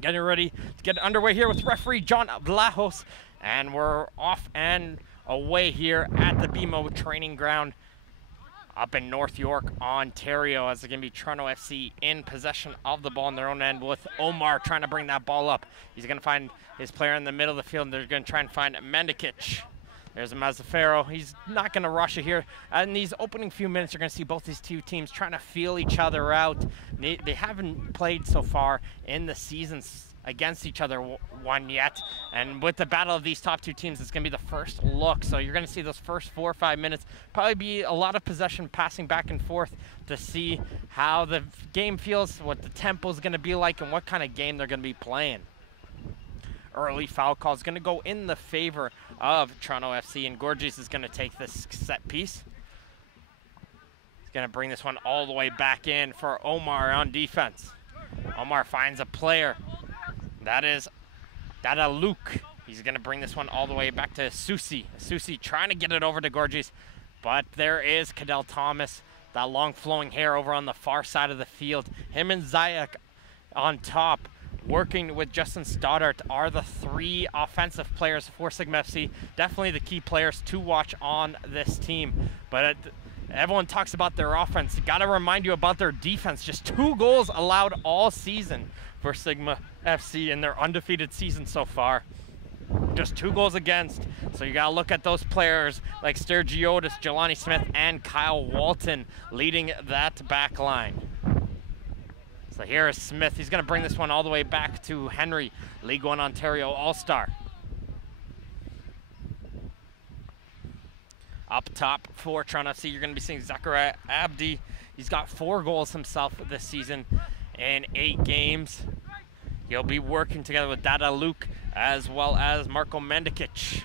Getting ready to get underway here with referee John Vlahos, and we're off and away here at the BMO training ground up in North York, Ontario, as it's going to be Toronto FC in possession of the ball in their own end with Omar trying to bring that ball up. He's going to find his player in the middle of the field, and they're going to try and find Mendikic. There's Mazzaferro. He's not going to rush it here. In these opening few minutes, you're going to see both these two teams trying to feel each other out. They haven't played so far in the seasons against each other one yet, and with the battle of these top two teams, it's going to be the first look. So you're going to see those first 4 or 5 minutes probably be a lot of possession, passing back and forth to see how the game feels, what the tempo is going to be like, and what kind of game they're going to be playing. Early foul call is going to go in the favor of Toronto FC, and Gorgies is going to take this set piece. He's going to bring this one all the way back in for Omar on defense. Omar finds a player. That is Luke. He's going to bring this one all the way back to Susi. Susi trying to get it over to Gorgies, but there is Cadell Thomas, that long flowing hair over on the far side of the field. Him and Zayak on top, working with Justin Stoddart, are the three offensive players for Sigma FC. Definitely the key players to watch on this team. But everyone talks about their offense. Got to remind you about their defense. Just 2 goals allowed all season for Sigma FC in their undefeated season so far. Just 2 goals against. So you got to look at those players like Sturgiotis, Jelani Smith, and Kyle Walton leading that back line. So here is Smith. He's going to bring this one all the way back to Henry, League One Ontario All-Star. Up top for Toronto FC, you're going to be seeing Zachariah Abdi. He's got 4 goals himself this season in 8 games. He'll be working together with Dada Luke as well as Marko Mendikic.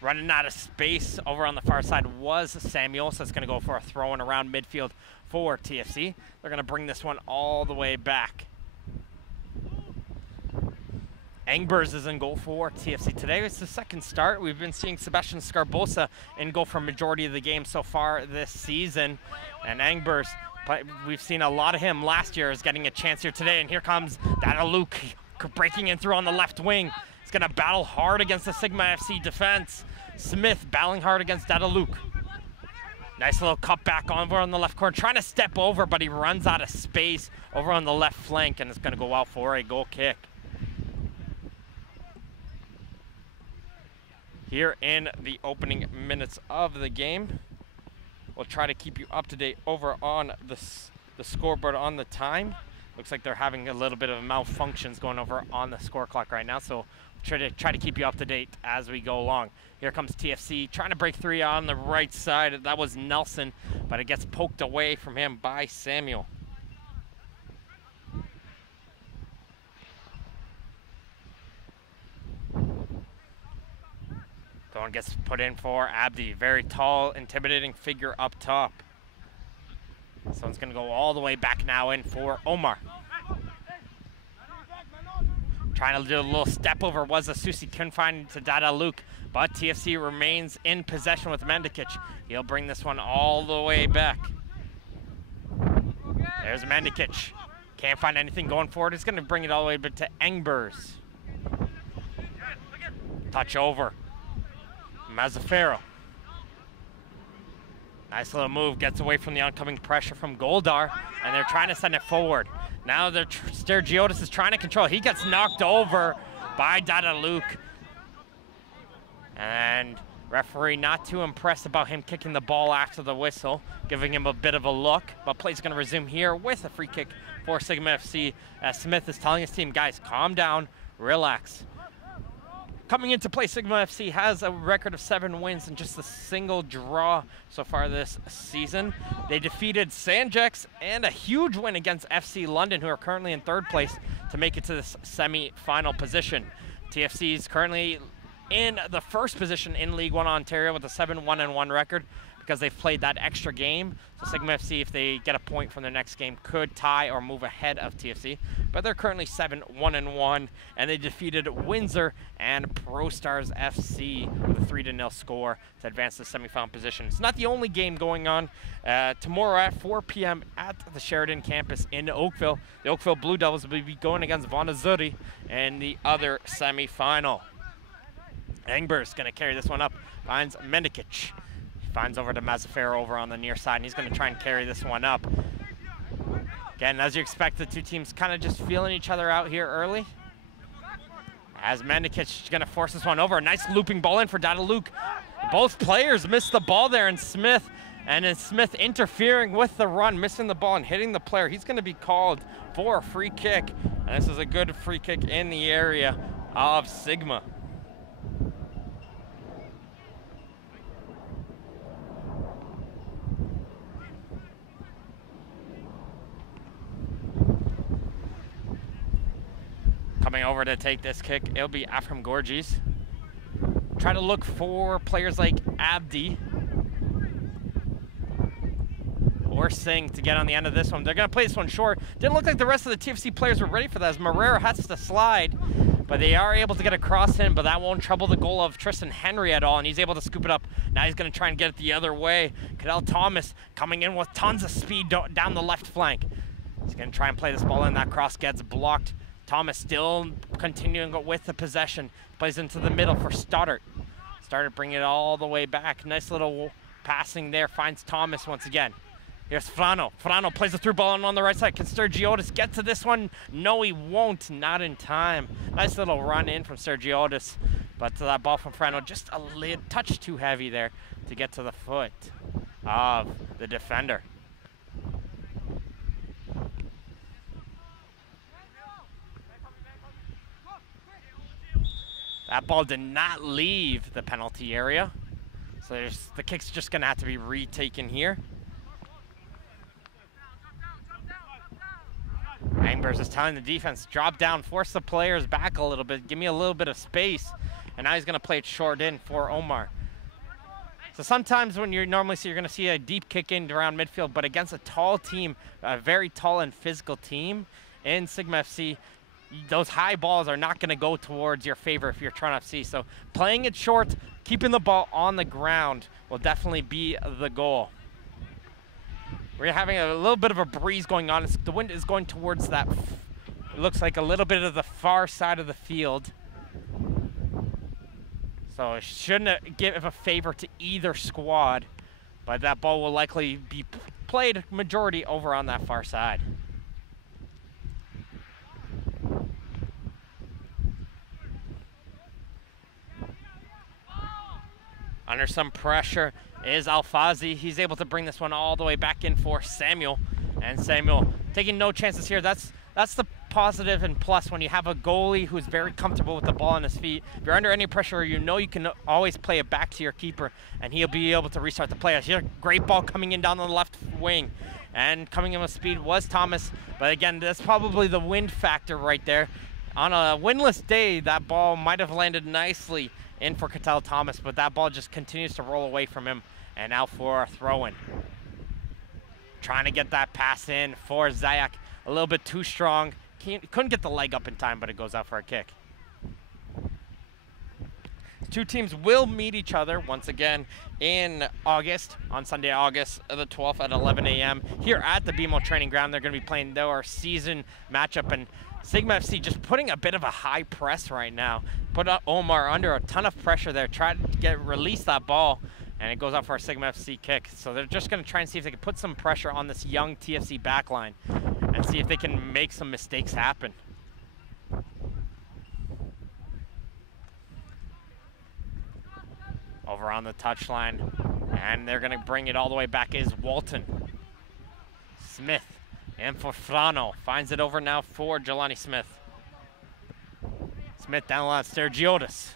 Running out of space over on the far side was Samuel, so it's going to go for a throw-in around midfield for TFC. They're going to bring this one all the way back. Engbers is in goal for TFC today. It's the second start. We've been seeing Sebastian Scarbosa in goal for majority of the game so far this season. And Engbers, we've seen a lot of him last year, is getting a chance here today. And here comes Dada Luke breaking in through on the left wing. He's going to battle hard against the Sigma FC defense. Smith battling hard against Dada Luke. Nice little cut back over on the left corner, trying to step over, but he runs out of space over on the left flank, and it's going to go out for a goal kick. Here in the opening minutes of the game, we'll try to keep you up to date over on the scoreboard on the time. Looks like they're having a little bit of malfunctions going over on the score clock right now, so we'll try to keep you up to date as we go along. Here comes TFC trying to break 3 on the right side. That was Nelson, but it gets poked away from him by Samuel. One gets put in for Abdi. Very tall, intimidating figure up top. So it's going to go all the way back now in for Omar. Trying to do a little step over was a Susi, couldn't find to Dada Luke, but TFC remains in possession with Mendikic. He'll bring this one all the way back. There's Mendikic. Can't find anything going forward. It's going to bring it all the way back to Engbers. Touch over. Mazzaferro. Nice little move, gets away from the oncoming pressure from Goldar, and they're trying to send it forward. Now Sturgiotis is trying to control. He gets knocked over by Dada Luke. And referee not too impressed about him kicking the ball after the whistle, giving him a bit of a look. But play's going to resume here with a free kick for Sigma FC. As Smith is telling his team, guys, calm down, relax. Coming into play, Sigma FC has a record of 7 wins and just a single draw so far this season. They defeated Sanjex and a huge win against FC London, who are currently in 3rd place, to make it to this semi-final position. TFC is currently in the 1st position in League One Ontario with a 7-1-1 record. because they've played that extra game. So Sigma FC, if they get a point from their next game, could tie or move ahead of TFC. But they're currently 7-1-1, and they defeated Windsor and Pro Stars FC with a 3-0 score to advance to the semifinal position. It's not the only game going on. Tomorrow at 4 p.m. at the Sheridan campus in Oakville, the Oakville Blue Devils will be going against Von Azzurri in the other semifinal. Engber's going to carry this one up, finds Mendikic. Finds over to Mazzaferro over on the near side, and he's going to try and carry this one up. Again, as you expect, the two teams kind of just feeling each other out here early. As Mendikic is going to force this one over. A nice looping ball in for Dada Luke. Both players missed the ball there, and Smith interfering with the run, missing the ball and hitting the player. He's going to be called for a free kick, and this is a good free kick in the area of Sigma. Coming over to take this kick, it'll be Afram Gorgis. Try to look for players like Abdi or Singh to get on the end of this one. They're going to play this one short. Didn't look like the rest of the TFC players were ready for that as Marrero has to slide, but they are able to get across him, but that won't trouble the goal of Tristan Henry at all, and he's able to scoop it up. Now he's going to try and get it the other way. Cadell Thomas coming in with tons of speed down the left flank. He's going to try and play this ball in. That cross gets blocked. Thomas still continuing with the possession. Plays into the middle for Stoddart. Stoddart bringing it all the way back. Nice little passing there. Finds Thomas once again. Here's Frano. Frano plays the through ball on the right side. Can Sergiotis get to this one? No, he won't. Not in time. Nice little run in from Sergiotis. But that ball from Frano just a little touch too heavy there to get to the foot of the defender. That ball did not leave the penalty area. So the kick's just going to have to be retaken here. Angbers is telling the defense, drop down, force the players back a little bit, give me a little bit of space. And now he's going to play it short in for Omar. So sometimes when you're normally you're going to see a deep kick in around midfield, but against a tall team, a very tall and physical team in Sigma FC, those high balls are not going to go towards your favor if you're Toronto FC. So playing it short, keeping the ball on the ground will definitely be the goal. We're having a little bit of a breeze going on. The wind is going towards that, it looks like a little bit of the far side of the field. So it shouldn't give a favor to either squad, but that ball will likely be played majority over on that far side. Under some pressure is Alfazi. He's able to bring this one all the way back in for Samuel. And Samuel taking no chances here. That's the positive and plus when you have a goalie who's very comfortable with the ball on his feet. If you're under any pressure, you know you can always play it back to your keeper, and he'll be able to restart the play. Here's a great ball coming in down the left wing. And coming in with speed was Thomas. But again, that's probably the wind factor right there. On a windless day, that ball might have landed nicely in for Cattell Thomas, but that ball just continues to roll away from him. And now for a throw-in. Trying to get that pass in for Zayak. A little bit too strong. Couldn't get the leg up in time, but it goes out for a kick. Two teams will meet each other once again in August, on Sunday, August the 12th at 11 a.m. here at the BMO Training Ground. They're going to be playing their season matchup, and Sigma FC just putting a bit of a high press right now. Put Omar under a ton of pressure there, try to release that ball, and it goes out for a Sigma FC kick. So they're just going to try and see if they can put some pressure on this young TFC backline and see if they can make some mistakes happen. Over on the touchline, and they're going to bring it all the way back is Walton. Smith, and for Frano, finds it over now for Jelani Smith. Smith down the line, Sergiotis.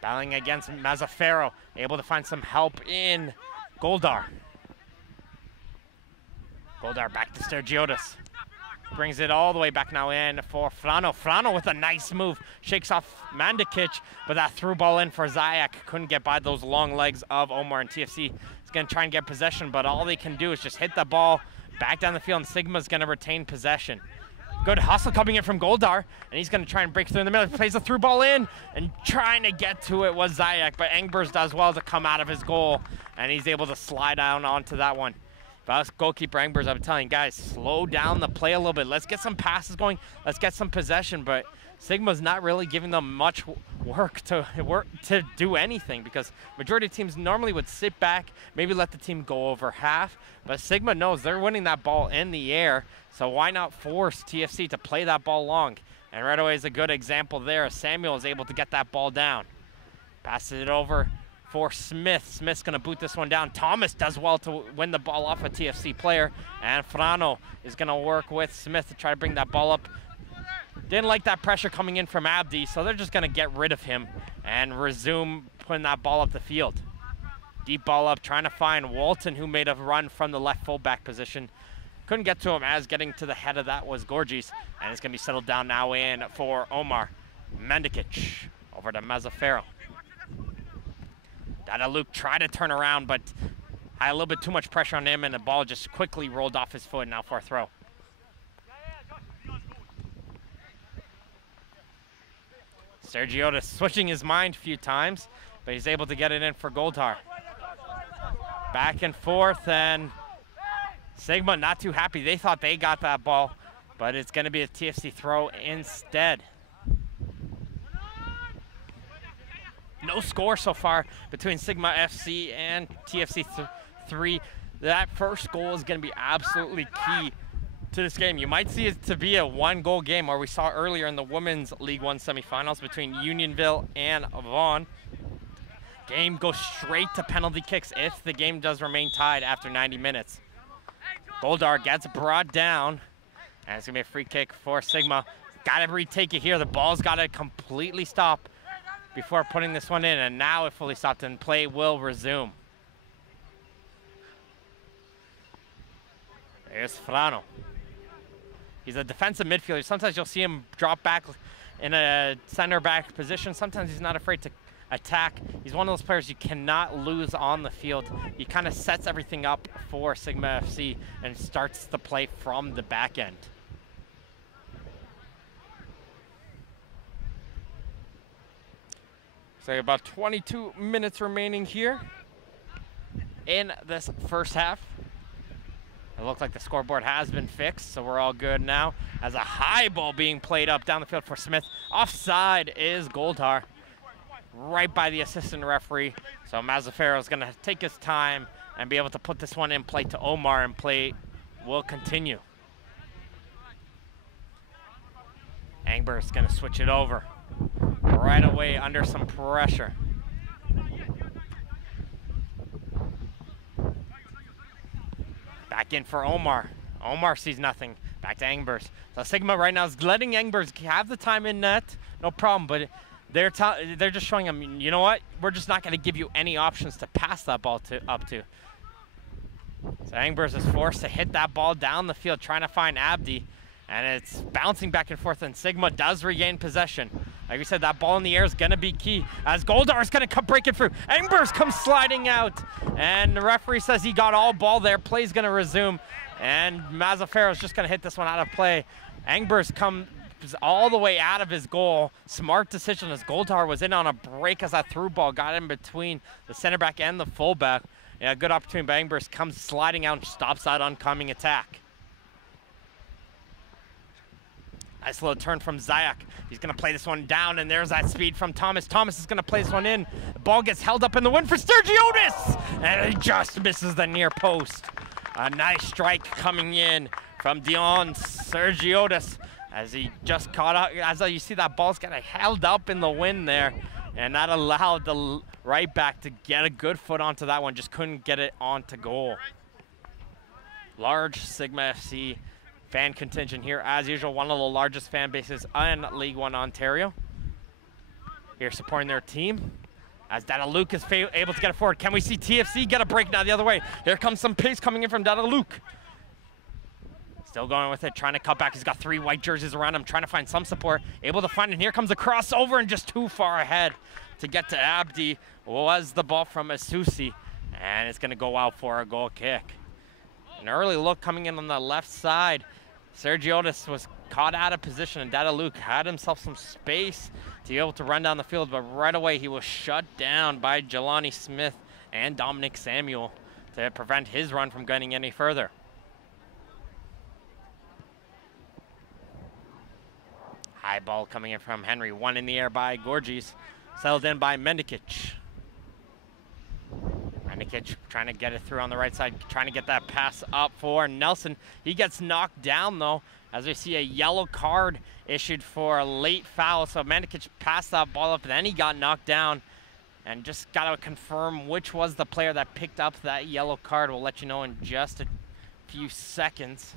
Battling against Mazzaferro, able to find some help in Goldar. Goldar back to Sergiotis. Brings it all the way back now in for Frano. Frano with a nice move. Shakes off Mandikic, but that through ball in for Zayak. Couldn't get by those long legs of Omar, and TFC is going to try and get possession, but all they can do is just hit the ball back down the field, and Sigma's going to retain possession. Good hustle coming in from Goldar, and he's going to try and break through in the middle. He plays the through ball in, and trying to get to it was Zayak, but Engbers does well to come out of his goal, and he's able to slide down onto that one. But us goalkeeper Engbers, I'm telling you guys, slow down the play a little bit. Let's get some passes going. Let's get some possession. But Sigma's not really giving them much work to do anything, because majority of teams normally would sit back, maybe let the team go over half. But Sigma knows they're winning that ball in the air, so why not force TFC to play that ball long? And right away is a good example there. Samuel is able to get that ball down. Passes it over for Smith. Smith's going to boot this one down. Thomas does well to win the ball off a TFC player, and Frano is going to work with Smith to try to bring that ball up. Didn't like that pressure coming in from Abdi, so they're just going to get rid of him and resume putting that ball up the field. Deep ball up, trying to find Walton, who made a run from the left fullback position. Couldn't get to him, as getting to the head of that was Gorgis, and it's going to be settled down now in for Omar. Mandikic over to Mazzaferro. Dada Luke tried to turn around, but had a little bit too much pressure on him, and the ball just quickly rolled off his foot, now for a throw. Sergiotis switching his mind a few times, but he's able to get it in for Goldar. Back and forth, and Sigma not too happy. They thought they got that ball, but it's going to be a TFC throw instead. No score so far between Sigma FC and TFC 3. That first goal is going to be absolutely key to this game. You might see it to be a one-goal game, or we saw earlier in the Women's League One semifinals between Unionville and Vaughan. Game goes straight to penalty kicks if the game does remain tied after 90 minutes. Goldar gets brought down, and it's going to be a free kick for Sigma. Got to retake it here. The ball's got to completely stop before putting this one in, and now it fully stopped, and play will resume. There's Frano. He's a defensive midfielder. Sometimes you'll see him drop back in a center back position. Sometimes he's not afraid to attack. He's one of those players you cannot lose on the field. He kind of sets everything up for Sigma FC and starts the play from the back end. So about 22 minutes remaining here in this first half. It looks like the scoreboard has been fixed, so we're all good now. As a high ball being played up down the field for Smith. Offside is Goldar, right by the assistant referee. So Mazzaferro is going to take his time and be able to put this one in play to Omar, and play will continue. Engber is going to switch it over right away under some pressure. Back in for Omar. Omar sees nothing. Back to Engbers. So Sigma right now is letting Engbers have the time in net. No problem, but they're just showing him, you know what? We're just not going to give you any options to pass that ball up to. So Engbers is forced to hit that ball down the field, trying to find Abdi. And it's bouncing back and forth, and Sigma does regain possession. Like we said, that ball in the air is going to be key, as Goldar is going to come break it through. Engbers comes sliding out, and the referee says he got all ball there. Play's going to resume, and Mazzaferro is just going to hit this one out of play. Engbers comes all the way out of his goal. Smart decision, as Goldar was in on a break as that through ball got in between the center back and the fullback. Yeah, good opportunity, but Engbers comes sliding out and stops that oncoming attack. Nice little turn from Zayak. He's going to play this one down, and there's that speed from Thomas. Thomas is going to play this one in. The ball gets held up in the wind for Sergiotis, and he just misses the near post. A nice strike coming in from Dion Sergiotis, as he just caught up. As you see, that ball's kind of held up in the wind there, and that allowed the right back to get a good foot onto that one. Just couldn't get it onto goal. Large Sigma FC fan contingent here, as usual, one of the largest fan bases in League One Ontario. Here supporting their team, as Dada Luke is able to get it forward. Can we see TFC get a break now the other way? Here comes some pace coming in from Dada Luke. Still going with it, trying to cut back. He's got 3 white jerseys around him, trying to find some support. Able to find it. Here comes a crossover and just too far ahead to get to Abdi. Was the ball from Asusi, and it's going to go out for a goal kick. An early look coming in on the left side. Sergio Otis was caught out of position, and Dada Luke had himself some space to be able to run down the field, but right away he was shut down by Jelani Smith and Dominic Samuel to prevent his run from getting any further. High ball coming in from Henry, one in the air by Gorgies, settled in by Mendikic. Mendikic trying to get it through on the right side, trying to get that pass up for Nelson. He gets knocked down though, as we see a yellow card issued for a late foul. So Mendikic passed that ball up, and then he got knocked down. And just got to confirm which was the player that picked up that yellow card. We'll let you know in just a few seconds.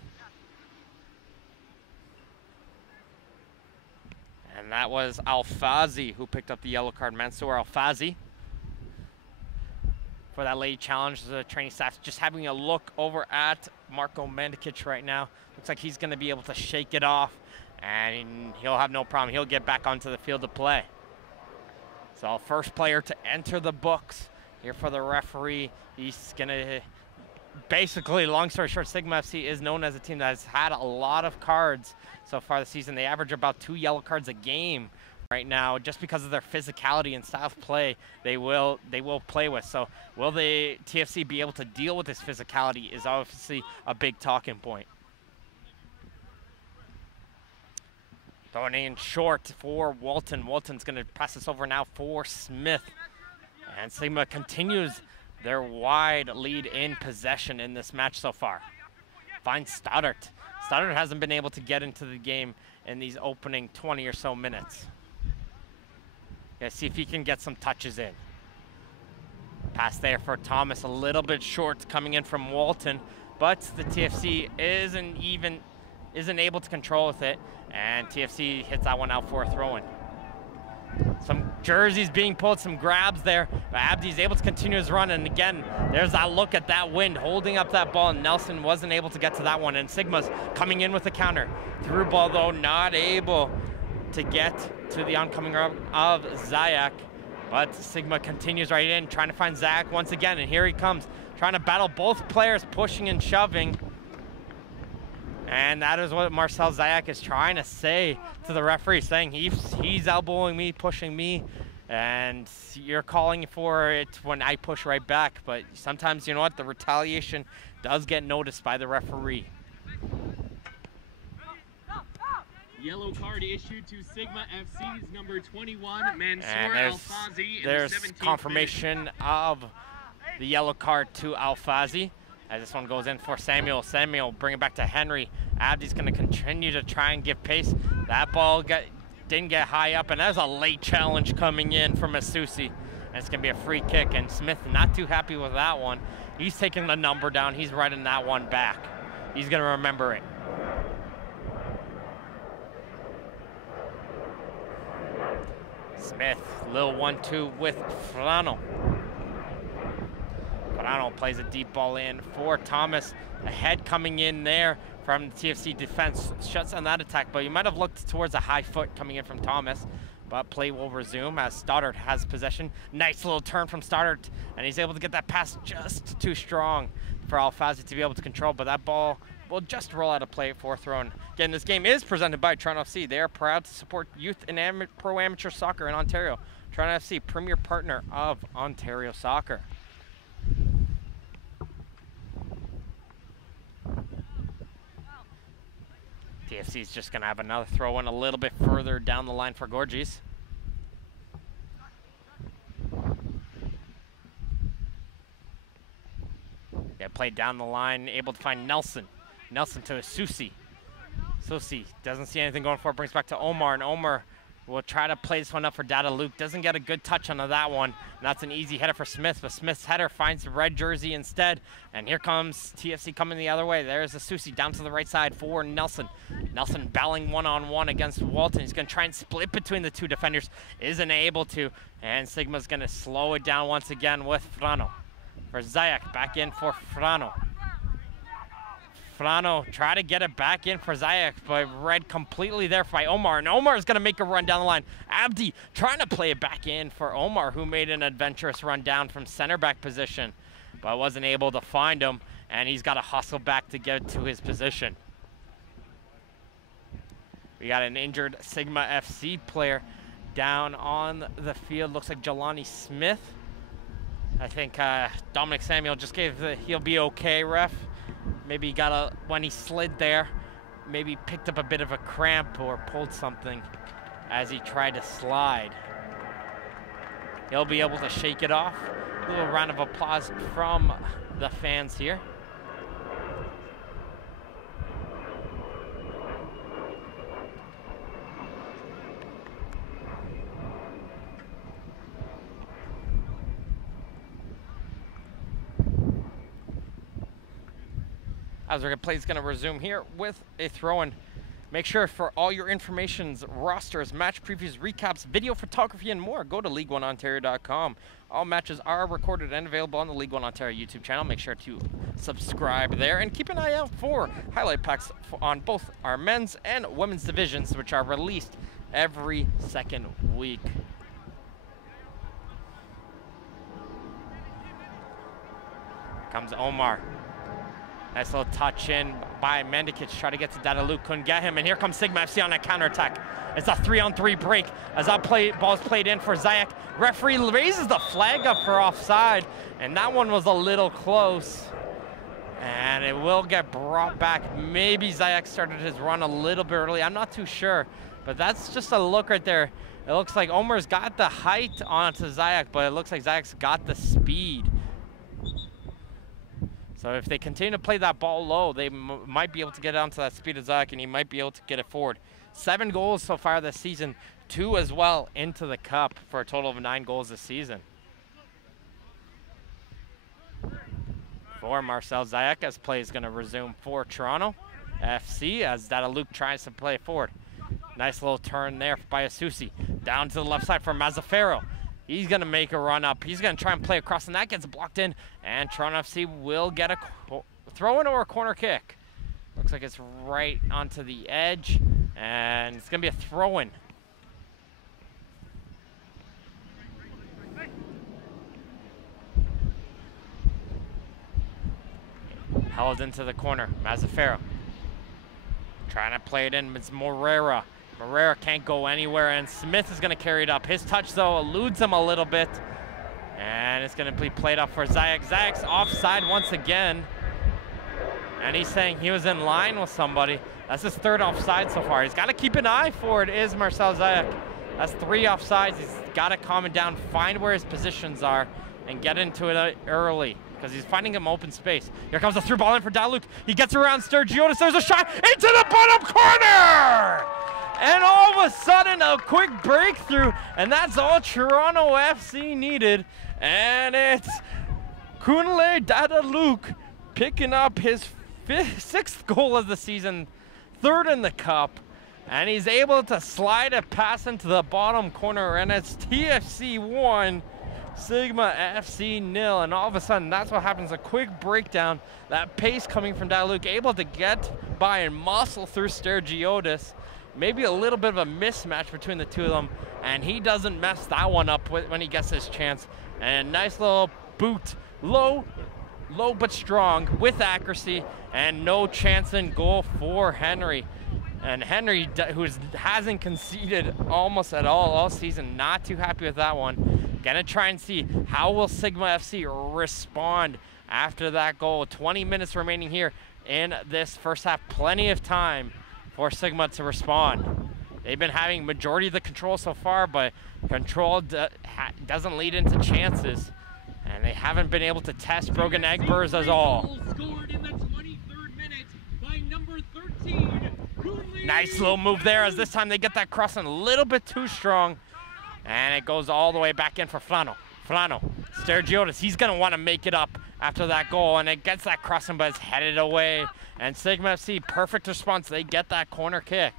And that was Alfazi who picked up the yellow card. Mansour Alfazi. For that late challenge, the training staff just having a look over at Marko Mendikic right now. Looks like he's going to be able to shake it off, and he'll have no problem. He'll get back onto the field to play. So first player to enter the books here for the referee. He's going to basically, long story short, Sigma FC is known as a team that has had a lot of cards so far this season. They average about 2 yellow cards a game right now, just because of their physicality and style of play they will play with. So will the TFC be able to deal with this physicality is obviously a big talking point. Throwing in short for Walton. Walton's going to pass this over now for Smith. And Sigma continues their wide lead in possession in this match so far. Finds Stoddart. Stoddart hasn't been able to get into the game in these opening 20 or so minutes. Yeah, see if he can get some touches in. Pass there for Thomas, a little bit short coming in from Walton, but the TFC isn't able to control with it, and TFC hits that one out for a throw-in. Some jerseys being pulled, some grabs there, but Abdi's able to continue his run, and again, there's that look at that wind, holding up that ball, and Nelson wasn't able to get to that one, and Sigma's coming in with the counter. Through ball, though, not able to get to the oncoming of Zayak, but Sigma continues right in, trying to find Zayak once again, and here he comes, trying to battle both players, pushing and shoving. And that is what Marcel Zayak is trying to say to the referee, saying he's elbowing me, pushing me, and you're calling for it when I push right back. But sometimes, you know what, the retaliation does get noticed by the referee. Yellow card issued to Sigma FC's number 21, Mansour Alfazi. There's confirmation of the yellow card to Alfazi. As this one goes in for Samuel. Samuel bring it back to Henry. Abdi's going to continue to try and give pace. That ball didn't get high up, and there's a late challenge coming in from Asusi. And it's going to be a free kick, and Smith not too happy with that one. He's taking the number down. He's running that one back. He's going to remember it. Smith, little 1-2 with Frano. Frano plays a deep ball in for Thomas. A head coming in there from the TFC defense. Shuts down that attack, but you might have looked towards a high foot coming in from Thomas. But play will resume as Stoddart has possession. Nice little turn from Stoddart, and he's able to get that pass just too strong for Alfazi to be able to control, but that ball will just roll out of play for thrown. Again, this game is presented by Toronto FC. They are proud to support youth and pro amateur soccer in Ontario. Toronto FC, premier partner of Ontario Soccer. TFC is just going to have another throw in a little bit further down the line for Gorgies. Yeah, played down the line, able to find Nelson. Nelson to Susi. Susi doesn't see anything going for it, brings back to Omar, and Omar will try to play this one up for Dada Luke. Doesn't get a good touch onto that one. And that's an easy header for Smith, but Smith's header finds the red jersey instead. And here comes TFC coming the other way. There's a Susi down to the right side for Nelson. Nelson battling one-on-one against Walton. He's going to try and split between the two defenders. Isn't able to. And Sigma's going to slow it down once again with Frano. For Zayak, back in for Frano. Frano try to get it back in for Zayak, but read completely there by Omar, and Omar is going to make a run down the line. Abdi trying to play it back in for Omar, who made an adventurous run down from center back position, but wasn't able to find him, and he's got to hustle back to get to his position. We got an injured Sigma FC player down on the field. Looks like Jelani Smith. I think Dominic Samuel just gave the he'll be okay ref. Maybe he got when he slid there, maybe picked up a bit of a cramp or pulled something as he tried to slide. He'll be able to shake it off. A little round of applause from the fans here. As our play is going to resume here with a throw-in. Make sure for all your informations, rosters, match previews, recaps, video photography, and more, go to League1Ontario.com. All matches are recorded and available on the League One Ontario YouTube channel. Make sure to subscribe there and keep an eye out for highlight packs on both our men's and women's divisions, which are released every second week. Here comes Omar. Nice little touch in by Mendikic, try to get to Dadaluk, couldn't get him, and here comes Sigma FC on a counterattack. It's a 3-on-3 break as that ball's played in for Zayak. Referee raises the flag up for offside, and that one was a little close. And it will get brought back. Maybe Zayak started his run a little bit early, I'm not too sure, but that's just a look right there. It looks like Omar's got the height onto Zayak, but it looks like Zayak's got the speed. So if they continue to play that ball low, they might be able to get onto that speed of Zayak, and he might be able to get it forward. 7 goals so far this season, 2 as well into the cup for a total of 9 goals this season. For Marcel Zayak, as play is going to resume for Toronto FC as Dadaluk tries to play it forward. Nice little turn there by Asusi. Down to the left side for Mazzaferro. He's going to make a run up. He's going to try and play across, and that gets blocked in. And Toronto FC will get a throw-in or a corner kick. Looks like it's right onto the edge, and it's going to be a throw-in. Held into the corner. Mazzaferro trying to play it in. It's Morera. Morera can't go anywhere, and Smith is going to carry it up. His touch, though, eludes him a little bit. And it's going to be played up for Zayak. Zayak's offside once again. And he's saying he was in line with somebody. That's his 3rd offside so far. He's got to keep an eye for it, is Marcel Zayak. That's 3 offsides. He's got to calm it down, find where his positions are, and get into it early, because he's finding him open space. Here comes a through ball in for Daluk. He gets around Sturgiotis. There's a shot into the bottom corner! And all of a sudden, a quick breakthrough, and that's all Toronto FC needed. And it's Kunle Dadaluk picking up his 6th goal of the season, 3rd in the cup, and he's able to slide a pass into the bottom corner, and it's TFC 1, Sigma FC 0, and all of a sudden, that's what happens, a quick breakdown, that pace coming from Dadaluk, able to get by and muscle through Sturgiotis. Maybe a little bit of a mismatch between the two of them, and he doesn't mess that one up when he gets his chance. And nice little boot, low but strong with accuracy, and no chance in goal for Henry. And Henry, who hasn't conceded almost at all season, not too happy with that one. Gonna try and see how will Sigma FC respond after that goal. 20 minutes remaining here in this first half, plenty of time for Sigma to respond. They've been having majority of the control so far, but control doesn't lead into chances, and they haven't been able to test Brogan Egbers as all. Scored in the 23rd minute by number 13. Nice little move there, as this time they get that crossing a little bit too strong, and it goes all the way back in for Flano. Sturgiotis, he's gonna want to make it up after that goal, and it gets that crossing, but it's headed away. And Sigma FC, perfect response. They get that corner kick.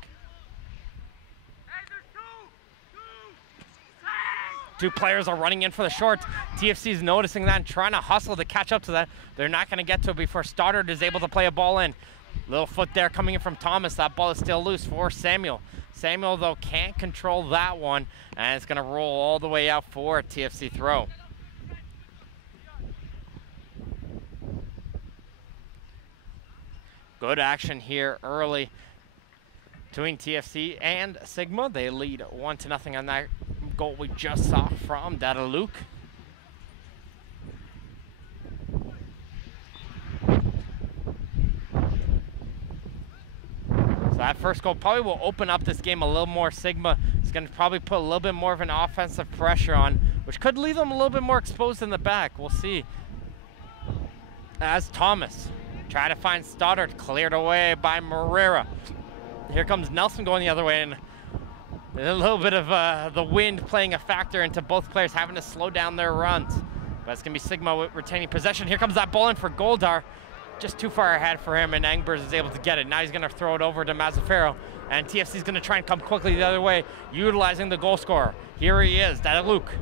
Two players are running in for the short. TFC is noticing that and trying to hustle to catch up to that. They're not going to get to it before Stoddard is able to play a ball in. Little foot there coming in from Thomas. That ball is still loose for Samuel. Samuel, though, can't control that one, and it's going to roll all the way out for a TFC throw. Good action here early between TFC and Sigma. They lead 1-0 on that goal we just saw from Dada Luke. So that first goal probably will open up this game a little more. Sigma is going to probably put a little bit more of an offensive pressure on, which could leave them a little bit more exposed in the back. We'll see. As Thomas try to find Stoddard, cleared away by Morera. Here comes Nelson going the other way, and a little bit of the wind playing a factor into both players having to slow down their runs. But it's going to be Sigma retaining possession. Here comes that ball in for Goldar. Just too far ahead for him, and Engbers is able to get it. Now he's going to throw it over to Mazzaferro, and TFC is going to try and come quickly the other way, utilizing the goal scorer. Here he is, Dada Luke.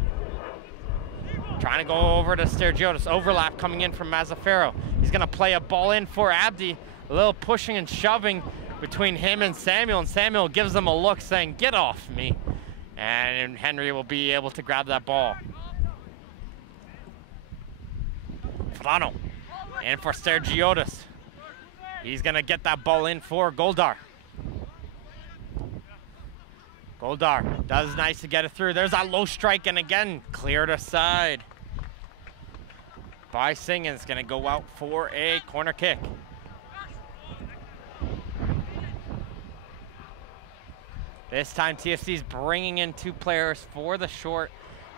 Trying to go over to Stergiotis. Overlap coming in from Mazzaferro. He's going to play a ball in for Abdi. A little pushing and shoving between him and Samuel gives them a look saying, "Get off me." And Henry will be able to grab that ball. Frano in for Stergiotis. He's going to get that ball in for Goldar. Goldar does nice to get it through. There's that low strike, and again, cleared aside by Singh, and it's going to go out for a corner kick. This time, TFC's bringing in 2 players for the short.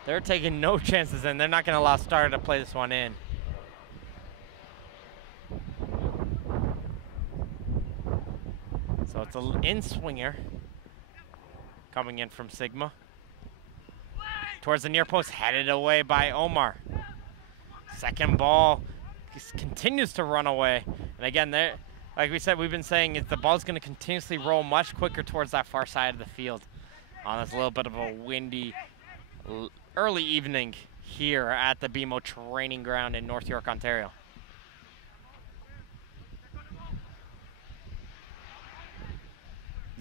They're taking no chances, and they're not going to allow Starter to play this one in. So it's an in-swinger coming in from Sigma. Towards the near post, headed away by Omar. Second ball continues to run away. And again, like we said, we've been saying the ball's going to continuously roll much quicker towards that far side of the field on this little bit of a windy early evening here at the BMO training ground in North York, Ontario.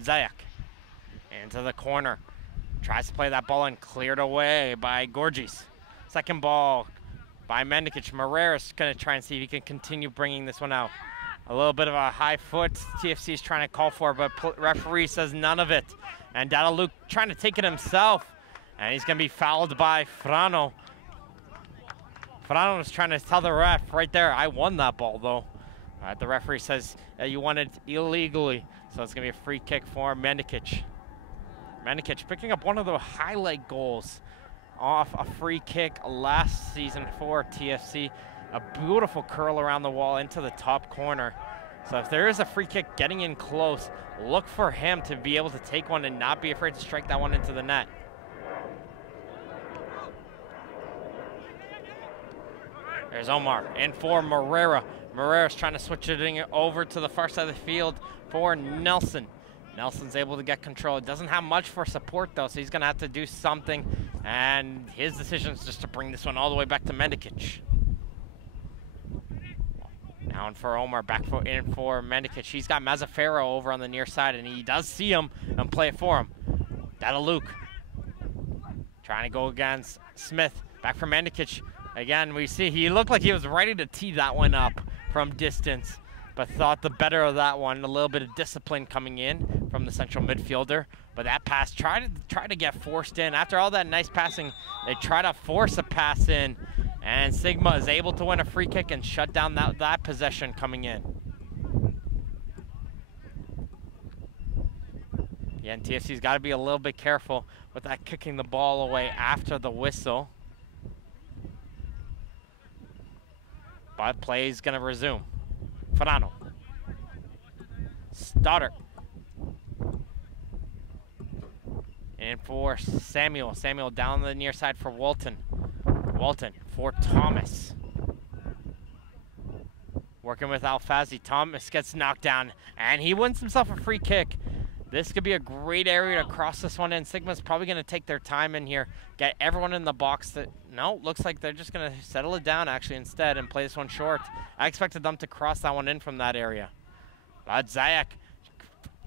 Zayak into the corner. Tries to play that ball and cleared away by Gorgis. Second ball by Mendikic. Morera's going to try and see if he can continue bringing this one out. A little bit of a high foot TFC is trying to call for, but referee says none of it. And Dada Luke trying to take it himself. And he's going to be fouled by Frano. Frano was trying to tell the ref right there, "I won that ball, though." The referee says you won it illegally. So it's going to be a free kick for Mendikic. Mendikic picking up one of the highlight goals off a free kick last season for TFC. A beautiful curl around the wall into the top corner. So if there is a free kick getting in close, look for him to be able to take one and not be afraid to strike that one into the net. There's Omar in for Morera. Morera's trying to switch it over to the far side of the field for Nelson. Nelson's able to get control. It doesn't have much for support, though, so he's going to have to do something. And his decision is just to bring this one all the way back to Mendikic. Now in for Omar, back in for Mendikic. He's got Mazzaferro over on the near side, and he does see him and play it for him. Dada Luke trying to go against Smith. Back for Mendikic. Again, we see he looked like he was ready to tee that one up from distance, but thought the better of that one. A little bit of discipline coming in from the central midfielder, but that pass tried to get forced in. After all that nice passing, they try to force a pass in, and Sigma is able to win a free kick and shut down that possession coming in. Yeah, and TFC's got to be a little bit careful with that kicking the ball away after the whistle. But play is going to resume. Frano. Stoddard. And for Samuel. Samuel down the near side for Walton. Walton for Thomas. Working with Alfazi. Thomas gets knocked down, and he wins himself a free kick. This could be a great area to cross this one in. Sigma's probably going to take their time in here, get everyone in the box. No, looks like they're just going to settle it down actually instead and play this one short. I expected them to cross that one in from that area. But Zayak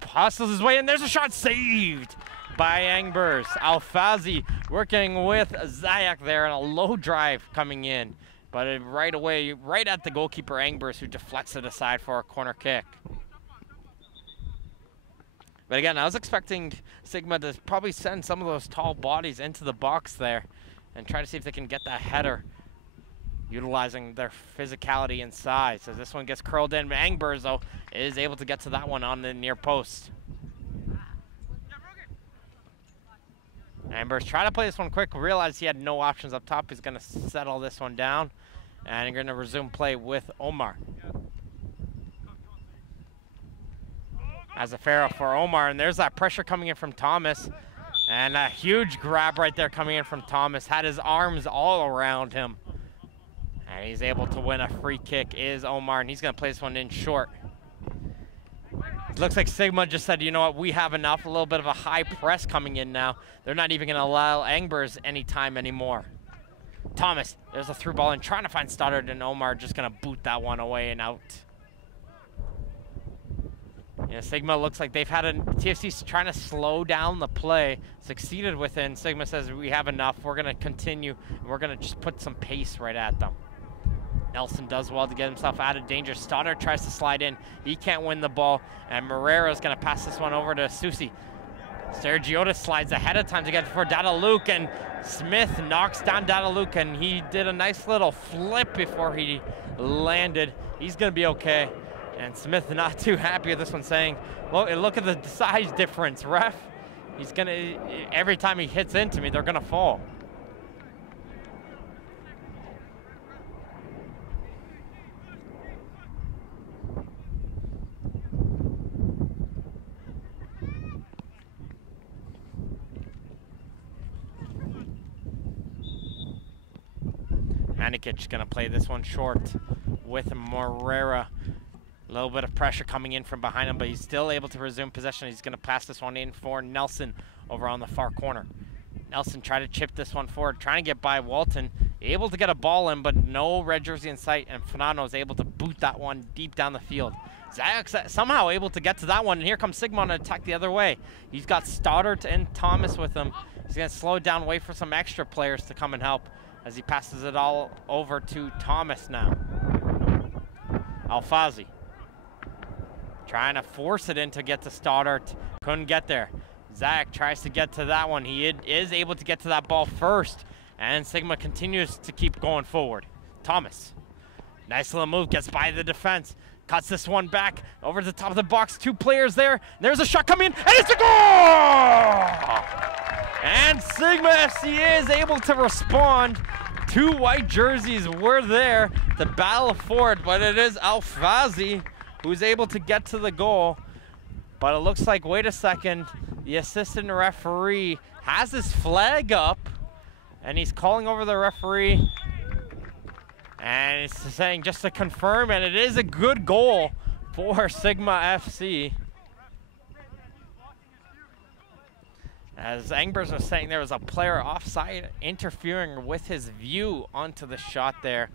hustles his way in. There's a shot saved by Angbers. Alfazi working with Zayak there, and a low drive coming in. But right away, right at the goalkeeper Angbers, who deflects it aside for a corner kick. But again, I was expecting Sigma to probably send some of those tall bodies into the box there and try to see if they can get that header, utilizing their physicality and size. As this one gets curled in, Angbers, though, is able to get to that one on the near post. Angbers trying to play this one quick, realized he had no options up top. He's going to settle this one down, and going to resume play with Omar. As a fair for Omar, and there's that pressure coming in from Thomas, and a huge grab right there coming in from Thomas. Had his arms all around him, and he's able to win a free kick. Is Omar, and he's going to play this one in short. It looks like Sigma just said, you know what, we have enough. A little bit of a high press coming in now. They're not even going to allow Angbers any time anymore. Thomas, there's a through ball and trying to find Stoddard, and Omar just going to boot that one away and out. Yeah, Sigma looks like they've had TFC's trying to slow down the play, succeeded with it, and Sigma says we have enough, we're going to continue, and we're going to just put some pace right at them. Nelson does well to get himself out of danger. Stoddard tries to slide in, he can't win the ball, and Moreira's going to pass this one over to Susi. Sergiotis slides ahead of time to get for Dadaluke, and Smith knocks down Dadaluke, and he did a nice little flip before he landed. He's going to be okay. And Smith not too happy with this one, saying, well, look at the size difference, ref. He's going to, every time he hits into me, they're going to fall. Manikic going to play this one short with Moreira. A little bit of pressure coming in from behind him, but he's still able to resume possession. He's going to pass this one in for Nelson over on the far corner. Nelson tried to chip this one forward, trying to get by Walton. Able to get a ball in, but no red jersey in sight, and Fanano is able to boot that one deep down the field. Zayak somehow able to get to that one, and here comes Sigma on an attack the other way. He's got Stoddard and Thomas with him. He's going to slow it down, wait for some extra players to come and help as he passes it all over to Thomas now. Alfazi trying to force it in to get to Stoddard. Couldn't get there. Zayak tries to get to that one. He is able to get to that ball first. And Sigma continues to keep going forward. Thomas. Nice little move. Gets by the defense. Cuts this one back over the top of the box. Two players there. There's a shot coming in. And it's a goal! And Sigma FC is able to respond. Two white jerseys were there to battle for it. But it is Alfazi who's able to get to the goal. But it looks like, wait a second, the assistant referee has his flag up, and he's calling over the referee, and he's saying just to confirm, and it is a good goal for Sigma FC. As Angbers was saying, there was a player offside interfering with his view onto the shot there.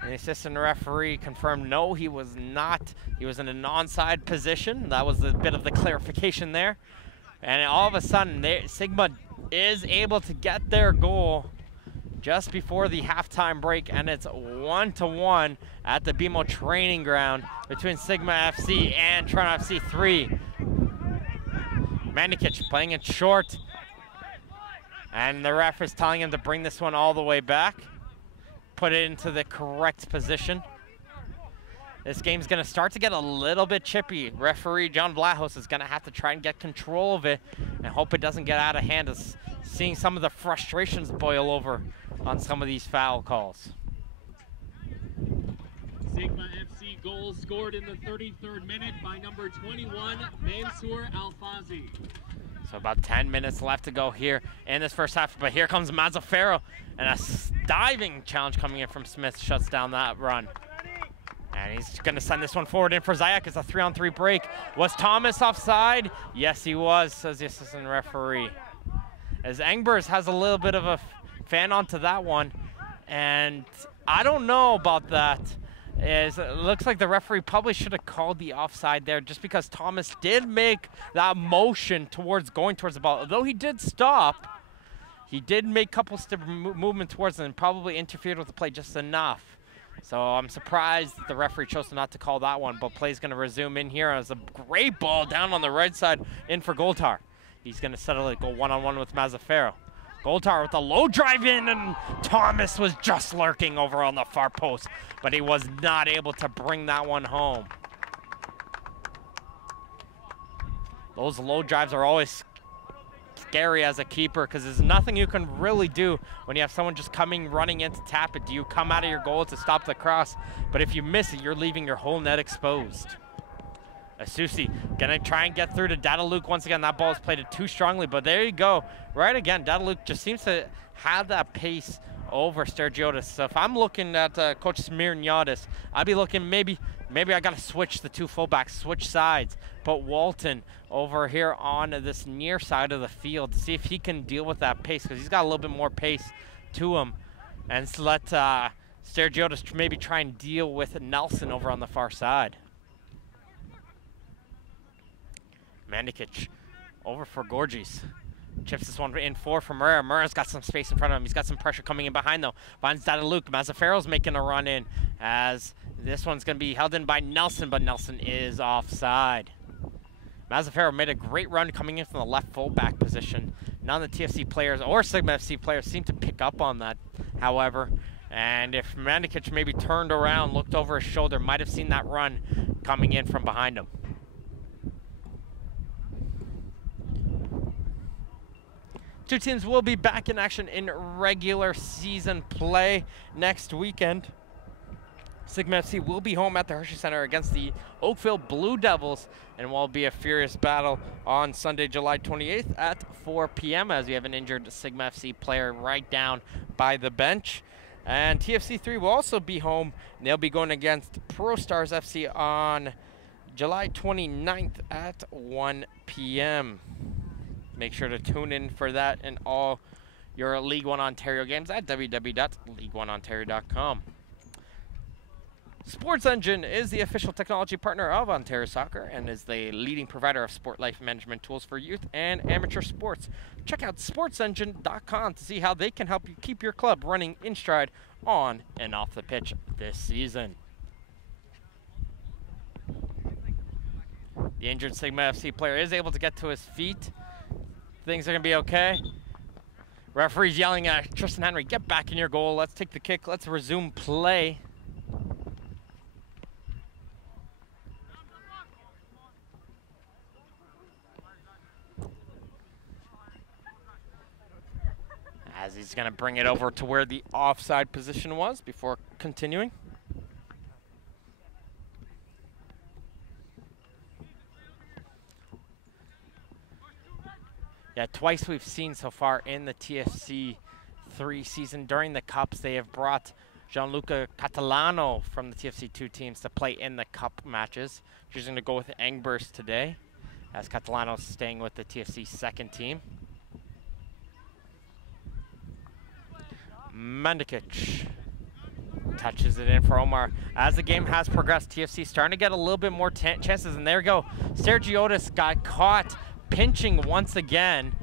And the assistant referee confirmed no, he was not. He was in an onside position. That was a bit of the clarification there. And all of a sudden, Sigma is able to get their goal just before the halftime break, and it's 1-1 at the BMO training ground between Sigma FC and Toronto FC 3. Manikic playing it short, and the ref is telling him to bring this one all the way back. Put it into the correct position. This game's going to start to get a little bit chippy. Referee John Vlahos is going to have to try and get control of it and hope it doesn't get out of hand, as seeing some of the frustrations boil over on some of these foul calls. Sigma FC goal scored in the 33rd minute by number 21, Mansour Alfazi. So about 10 minutes left to go here in this first half, but here comes Mazzaferro, and a diving challenge coming in from Smith shuts down that run. And he's going to send this one forward in for Zayak. It's a 3-on-3 break. Was Thomas offside? Yes, he was, says the assistant referee. As Angbers has a little bit of a fan onto that one, and I don't know about that. is it looks like the referee probably should have called the offside there, just because Thomas did make that motion going towards the ball. Although he did stop, he did make a couple step movement towards it and probably interfered with the play just enough. So I'm surprised the referee chose not to call that one, but play's going to resume in here as a great ball down on the right side in for Goltar. He's going to settle it, go one-on-one with Mazzaferro. Goltar with a low drive in, and Thomas was just lurking over on the far post, but he was not able to bring that one home. Those low drives are always scary as a keeper, because there's nothing you can really do when you have someone just running in to tap it. Do you come out of your goal to stop the cross? But if you miss it, you're leaving your whole net exposed. Asusi gonna try and get through to Dadaluk once again. That ball is played too strongly, but there you go. Right again, Dadaluk just seems to have that pace over Stergiotis. So if I'm looking at Coach Smirniadis, I'd be looking maybe I gotta switch the two fullbacks, switch sides, put Walton over here on this near side of the field to see if he can deal with that pace, because he's got a little bit more pace to him, and so let Stergiotis maybe try and deal with Nelson over on the far side. Mandikic over for Gorgis. Chips this one in for Murrah. Murrah's got some space in front of him. He's got some pressure coming in behind, though. Finds Dadaluk. Mazzaferro's making a run in, as this one's going to be held in by Nelson, but Nelson is offside. Mazzaferro made a great run coming in from the left fullback position. None of the TFC players or Sigma FC players seem to pick up on that, however. And if Mandikic maybe turned around, looked over his shoulder, might have seen that run coming in from behind him. Two teams will be back in action in regular season play next weekend. Sigma FC will be home at the Hershey Center against the Oakville Blue Devils, and will be a furious battle on Sunday, July 28th at 4 p.m. as we have an injured Sigma FC player right down by the bench. And TFC 3 will also be home, and they'll be going against Pro Stars FC on July 29th at 1 p.m. Make sure to tune in for that and all your League One Ontario games at www.league1ontario.com. Sports Engine is the official technology partner of Ontario Soccer and is the leading provider of sport life management tools for youth and amateur sports. Check out sportsengine.com to see how they can help you keep your club running in stride on and off the pitch this season. The injured Sigma FC player is able to get to his feet. Things are going to be okay. Referee's yelling at Tristan Henry, get back in your goal. Let's take the kick. Let's resume play. As he's going to bring it over to where the offside position was before continuing. Yeah, twice we've seen so far in the TFC 3 season. During the Cups, they have brought Gianluca Catalano from the TFC 2 teams to play in the Cup matches. He's going to go with Engbers today, as Catalano's staying with the TFC second team. Mandikic touches it in for Omar. As the game has progressed, TFC starting to get a little bit more chances, and there we go. Stergiotis got caught pinching once again,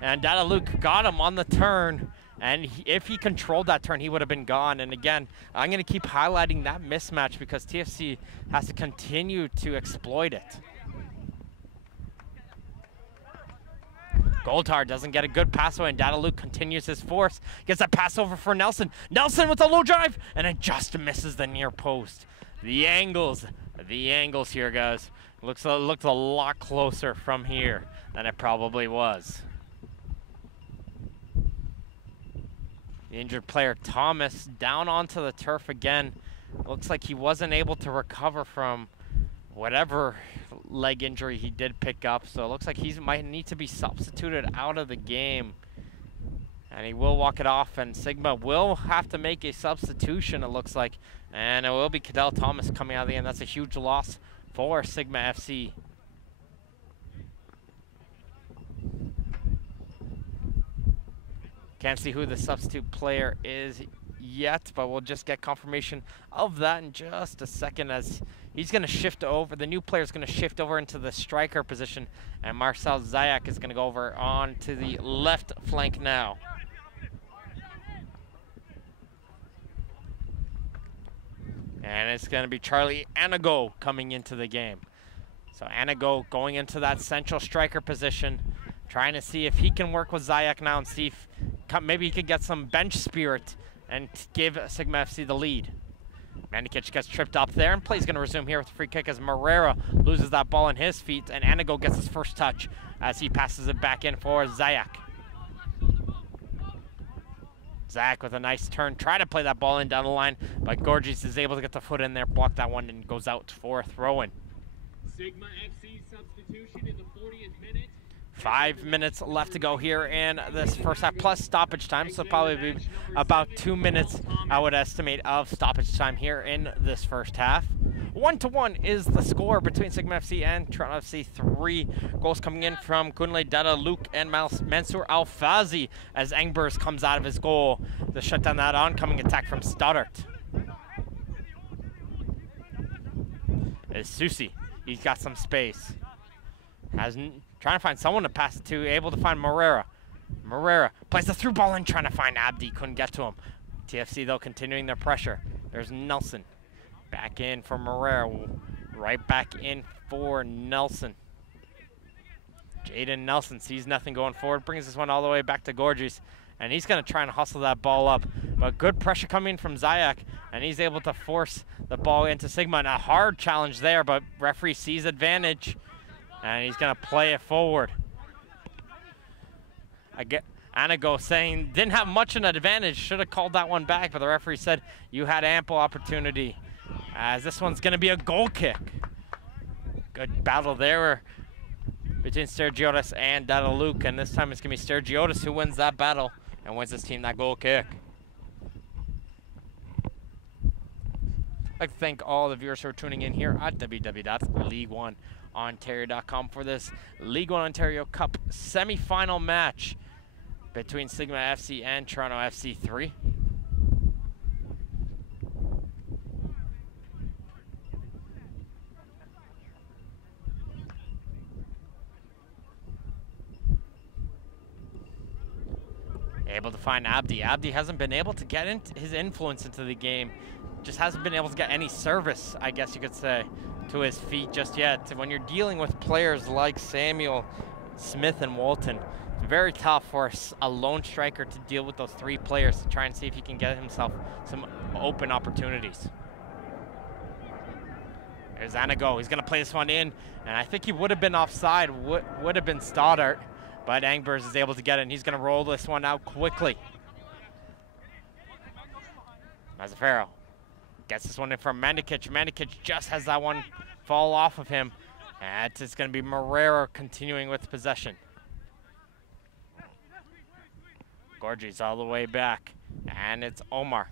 and Dadaluk got him on the turn, and if he controlled that turn, he would have been gone. And again, I'm going to keep highlighting that mismatch because TFC has to continue to exploit it. Goltar doesn't get a good pass away, and Dadaluk continues his force. Gets a pass over for Nelson. Nelson with a low drive, and it just misses the near post. The angles here, guys. Looked a lot closer from here than it probably was. The injured player, Thomas, down onto the turf again. Looks like he wasn't able to recover from whatever leg injury he did pick up. So it looks like he might need to be substituted out of the game. And he will walk it off, and Sigma will have to make a substitution, it looks like. And it will be Cadell Thomas coming out of the end. That's a huge loss for Sigma FC. Can't see who the substitute player is yet, but we'll just get confirmation of that in just a second as he's going to shift over. The new player is going to shift over into the striker position, and Marcel Zayak is going to go over on to the left flank now. And it's going to be Charlie Anago coming into the game. So Anago going into that central striker position, trying to see if he can work with Zayak now and see if maybe he could get some bench spirit and give Sigma FC the lead. Mandikic gets tripped up there, and play's going to resume here with a free kick as Moreira loses that ball in his feet, and Anago gets his first touch as he passes it back in for Zayak. Zayak with a nice turn, try to play that ball in down the line, but Gorgies is able to get the foot in there, block that one, and goes out for a throw-in. Sigma FC substitution in the 40th minute. 5 minutes left to go here in this first half, plus stoppage time, so probably be about 2 minutes, I would estimate, of stoppage time here in this first half. 1-1 is the score between Sigma FC and Toronto FC. 3 goals coming in from Kunle Dada Luke and Mansour Alfazi as Engbers comes out of his goal to shut down that oncoming attack from Stoddart. It's Susi. He's got some space. Trying to find someone to pass it to, able to find Moreira. Moreira plays the through ball in, trying to find Abdi, couldn't get to him. TFC, though, continuing their pressure. There's Nelson. Back in for Moreira. Right back in for Nelson. Jaden Nelson sees nothing going forward, brings this one all the way back to Gorgies, and he's going to try and hustle that ball up. But good pressure coming from Zayak, and he's able to force the ball into Sigma. And a hard challenge there, but referee sees advantage, and he's going to play it forward. I get Anago saying didn't have much of an advantage, should have called that one back, but the referee said you had ample opportunity, as this one's going to be a goal kick. Good battle there between Stergiotis and Dada Luke, and this time it's going to be Stergiotis who wins that battle and wins his team that goal kick. I'd like to thank all the viewers who are tuning in here at www.league1ontario.com for this League One Ontario Cup semi-final match between Sigma FC and Toronto FC 3. Able to find Abdi. Abdi hasn't been able to get his influence into the game. Just hasn't been able to get any service, I guess you could say, to his feet just yet. When you're dealing with players like Samuel, Smith, and Walton, it's very tough for a lone striker to deal with those 3 players to try and see if he can get himself some open opportunities. There's Anago. He's going to play this one in, and I think he would have been offside, would have been Stoddart, but Engbers is able to get it, and he's going to roll this one out quickly. Mazzaferro gets this one in from Mandikic. Mandikic just has that one fall off of him, and it's going to be Moreira continuing with possession. Gorgies all the way back, and it's Omar.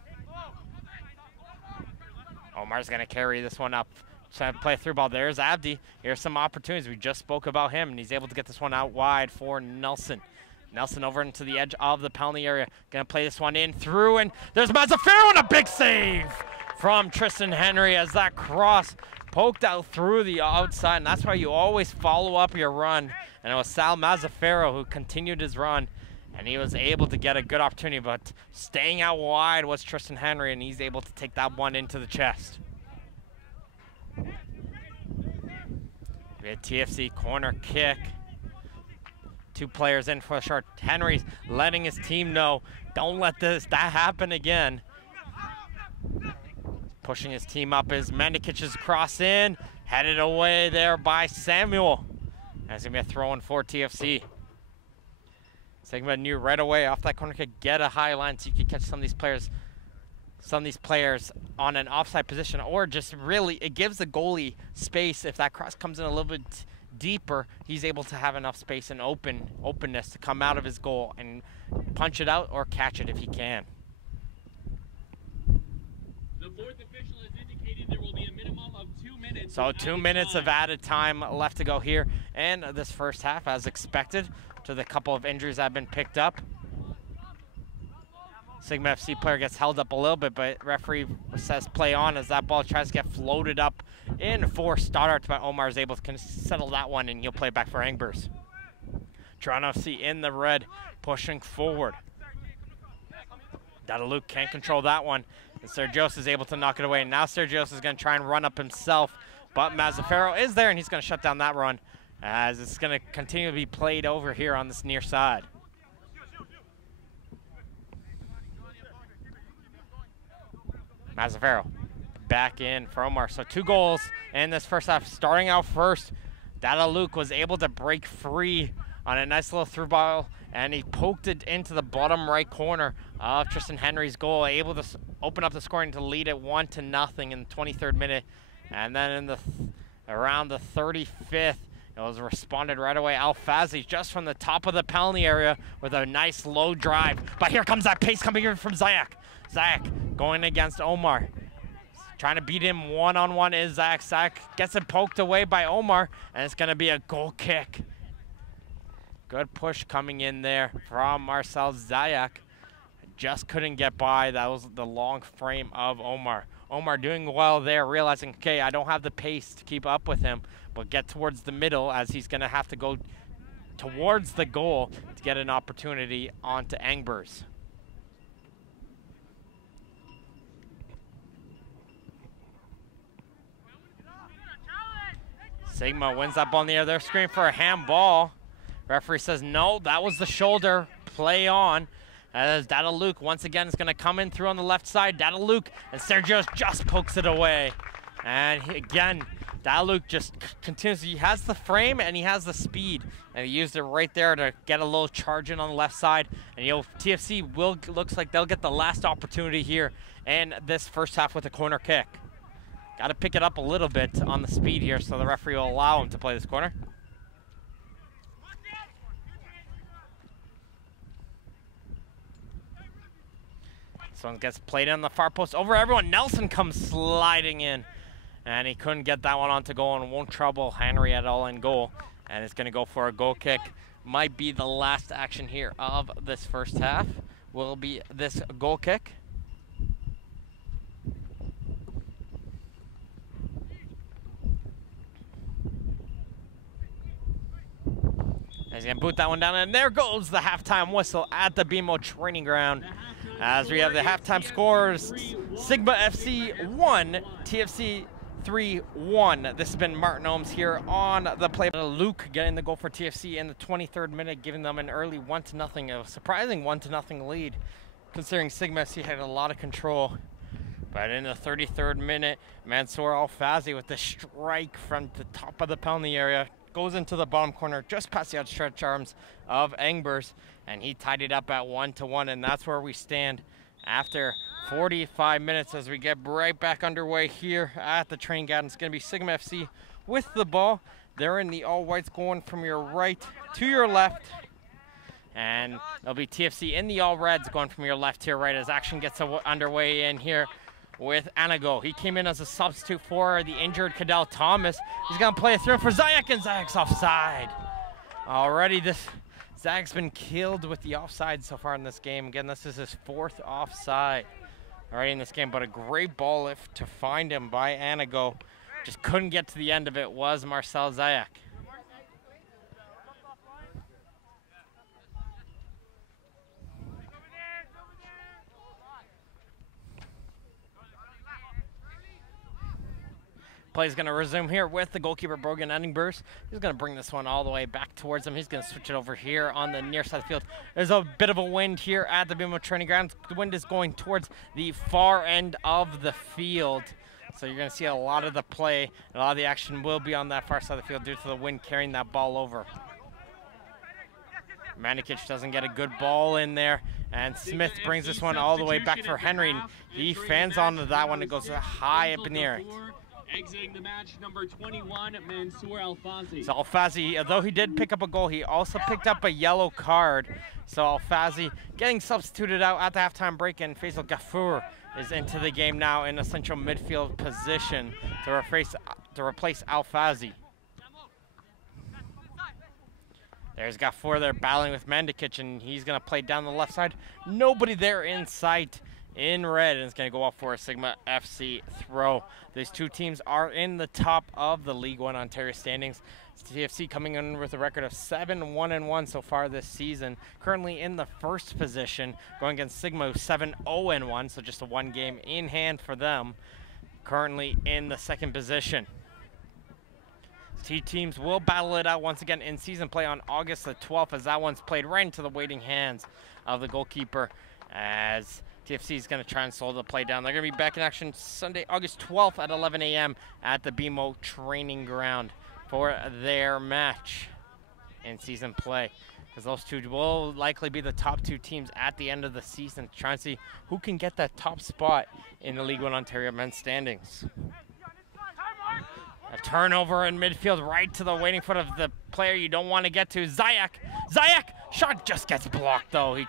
Omar's going to carry this one up. Trying to play through ball. There's Abdi. Here's some opportunities. We just spoke about him, and he's able to get this one out wide for Nelson. Nelson over into the edge of the penalty area. Going to play this one in through, and there's Mazzaferro, and a big save from Tristan Henry as that cross poked out through the outside, and that's why you always follow up your run. And it was Sal Mazzaferro who continued his run, and he was able to get a good opportunity, but staying out wide was Tristan Henry, and he's able to take that one into the chest. We had TFC corner kick. 2 players in for a shot. Henry's letting his team know, don't let that happen again. Pushing his team up is Mandikic's cross in, headed away there by Samuel. And it's gonna be a throw-in for TFC. Sigma knew right away off that corner kick, get a high line so you could catch some of these players on an offside position, or just really, it gives the goalie space. If that cross comes in a little bit deeper, he's able to have enough space and openness to come out of his goal and punch it out or catch it if he can. The 4th official has indicated there will be a minimum of 2 minutes. So 2 minutes of added time left to go here, and this first half, as expected, to the couple of injuries that have been picked up. Sigma FC player gets held up a little bit, but referee says play on as that ball tries to get floated up in for Stoddart, but Omar is able to settle that one, and he'll play back for Angbers. Toronto FC in the red, pushing forward. Luke can't control that one, and Sergios is able to knock it away. Now Sergios is going to try and run up himself, but Mazzaferro is there, and he's going to shut down that run, as it's going to continue to be played over here on this near side. Mazzaferro back in for Omar. So 2 goals in this first half. Starting out first, Luke was able to break free on a nice little through ball, and he poked it into the bottom right corner of Tristan Henry's goal, able to open up the scoring to lead it 1-0 in the 23rd minute. And then in around the 35th, it was responded right away. Alfazi just from the top of the penalty area with a nice low drive. But here comes that pace coming in from Zayak. Zayak going against Omar. Trying to beat him one-on-one is Zayak. Zayak gets it poked away by Omar, and it's going to be a goal kick. Good push coming in there from Marcel Zayak. Just couldn't get by. That was the long frame of Omar. Omar doing well there, realizing, okay, I don't have the pace to keep up with him, but get towards the middle as he's going to have to go towards the goal to get an opportunity onto Angbers. Sigma wins that ball in the air. They're screaming for a handball. Referee says no, that was the shoulder. Play on. As Luke once again is going to come in through on the left side. Luke and Sergio just pokes it away. And again, Luke just continues. He has the frame and he has the speed. And he used it right there to get a little charge in on the left side. And TFC looks like they'll get the last opportunity here in this first half with a corner kick. Got to pick it up a little bit on the speed here, so the referee will allow him to play this corner. This one gets played on the far post over everyone. Nelson comes sliding in, and he couldn't get that one onto goal, and won't trouble Henry at all in goal. And it's going to go for a goal kick. Might be the last action here of this first half. Will be this goal kick. He's going to boot that one down, and there goes the halftime whistle at the BMO training ground. As we have the halftime scores, Sigma FC 1, TFC 3 1. This has been Martin Ohms here on the play. Luke getting the goal for TFC in the 23rd minute, giving them an early 1-0, a surprising 1-0 lead, considering Sigma FC had a lot of control. But in the 33rd minute, Mansour Alfazi with the strike from the top of the penalty area goes into the bottom corner, just past the outstretched arms of Angbers, and he tied it up at 1-1, and that's where we stand after 45 minutes as we get right back underway here at the training ground. It's going to be Sigma FC with the ball. They're in the all-whites going from your right to your left, and there'll be TFC in the all-reds going from your left to your right as action gets underway in here with Anago. He came in as a substitute for the injured Cadell Thomas. He's going to play a throw for Zayak, and Zayak's offside. Already Zayak's been killed with the offside so far in this game. Again, this is his 4th offside already in this game, but a great ball lift to find him by Anago. Just couldn't get to the end of it was Marcel Zayak. Play's going to resume here with the goalkeeper, Brogan Angbers. He's going to bring this one all the way back towards him. He's going to switch it over here on the near side of the field. There's a bit of a wind here at the BMO training ground. The wind is going towards the far end of the field. So you're going to see a lot of the play, a lot of the action will be on that far side of the field due to the wind carrying that ball over. Manikic doesn't get a good ball in there, and Smith brings this one all the way back for Henry. He fans onto that one. It goes high up in the air. Exiting the match, number 21, Mansour Alfazi. So Alfazi, although he did pick up a goal, he also picked up a yellow card. So Alfazi getting substituted out at the halftime break, and Faisal Ghafour is into the game now in a central midfield position to replace Alfazi. There's Gafour there battling with Mandikic, and he's going to play down the left side. Nobody there in sight in red, and it's going to go up for a Sigma FC throw. These two teams are in the top of the League One Ontario standings. TFC coming in with a record of 7-1-1 so far this season. Currently in the first position, going against Sigma 7-0-1, so just a one game in hand for them. Currently in the second position. Two teams will battle it out once again in season play on August the 12th, as that one's played right into the waiting hands of the goalkeeper, as TFC is going to try and slow the play down. They're going to be back in action Sunday, August 12th at 11 a.m. at the BMO training ground for their match in season play, because those two will likely be the top two teams at the end of the season, to try and see who can get that top spot in the League One Ontario men's standings. A turnover in midfield right to the waiting foot of the player you don't want to get to, Zayak. Zayak, shot just gets blocked though. He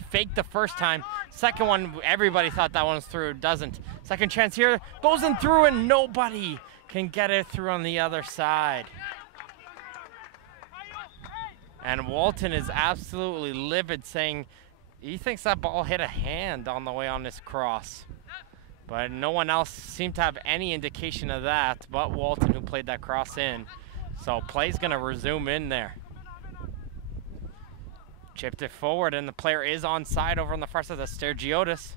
faked the first time. Second one, everybody thought that one was through, doesn't. Second chance here, goes in through, and nobody can get it through on the other side. And Walton is absolutely livid, saying he thinks that ball hit a hand on the way on this cross. But no one else seemed to have any indication of that but Walton, who played that cross in. So play's going to resume in there. Chipped it forward, and the player is onside over on the far side. That's Stergiotis.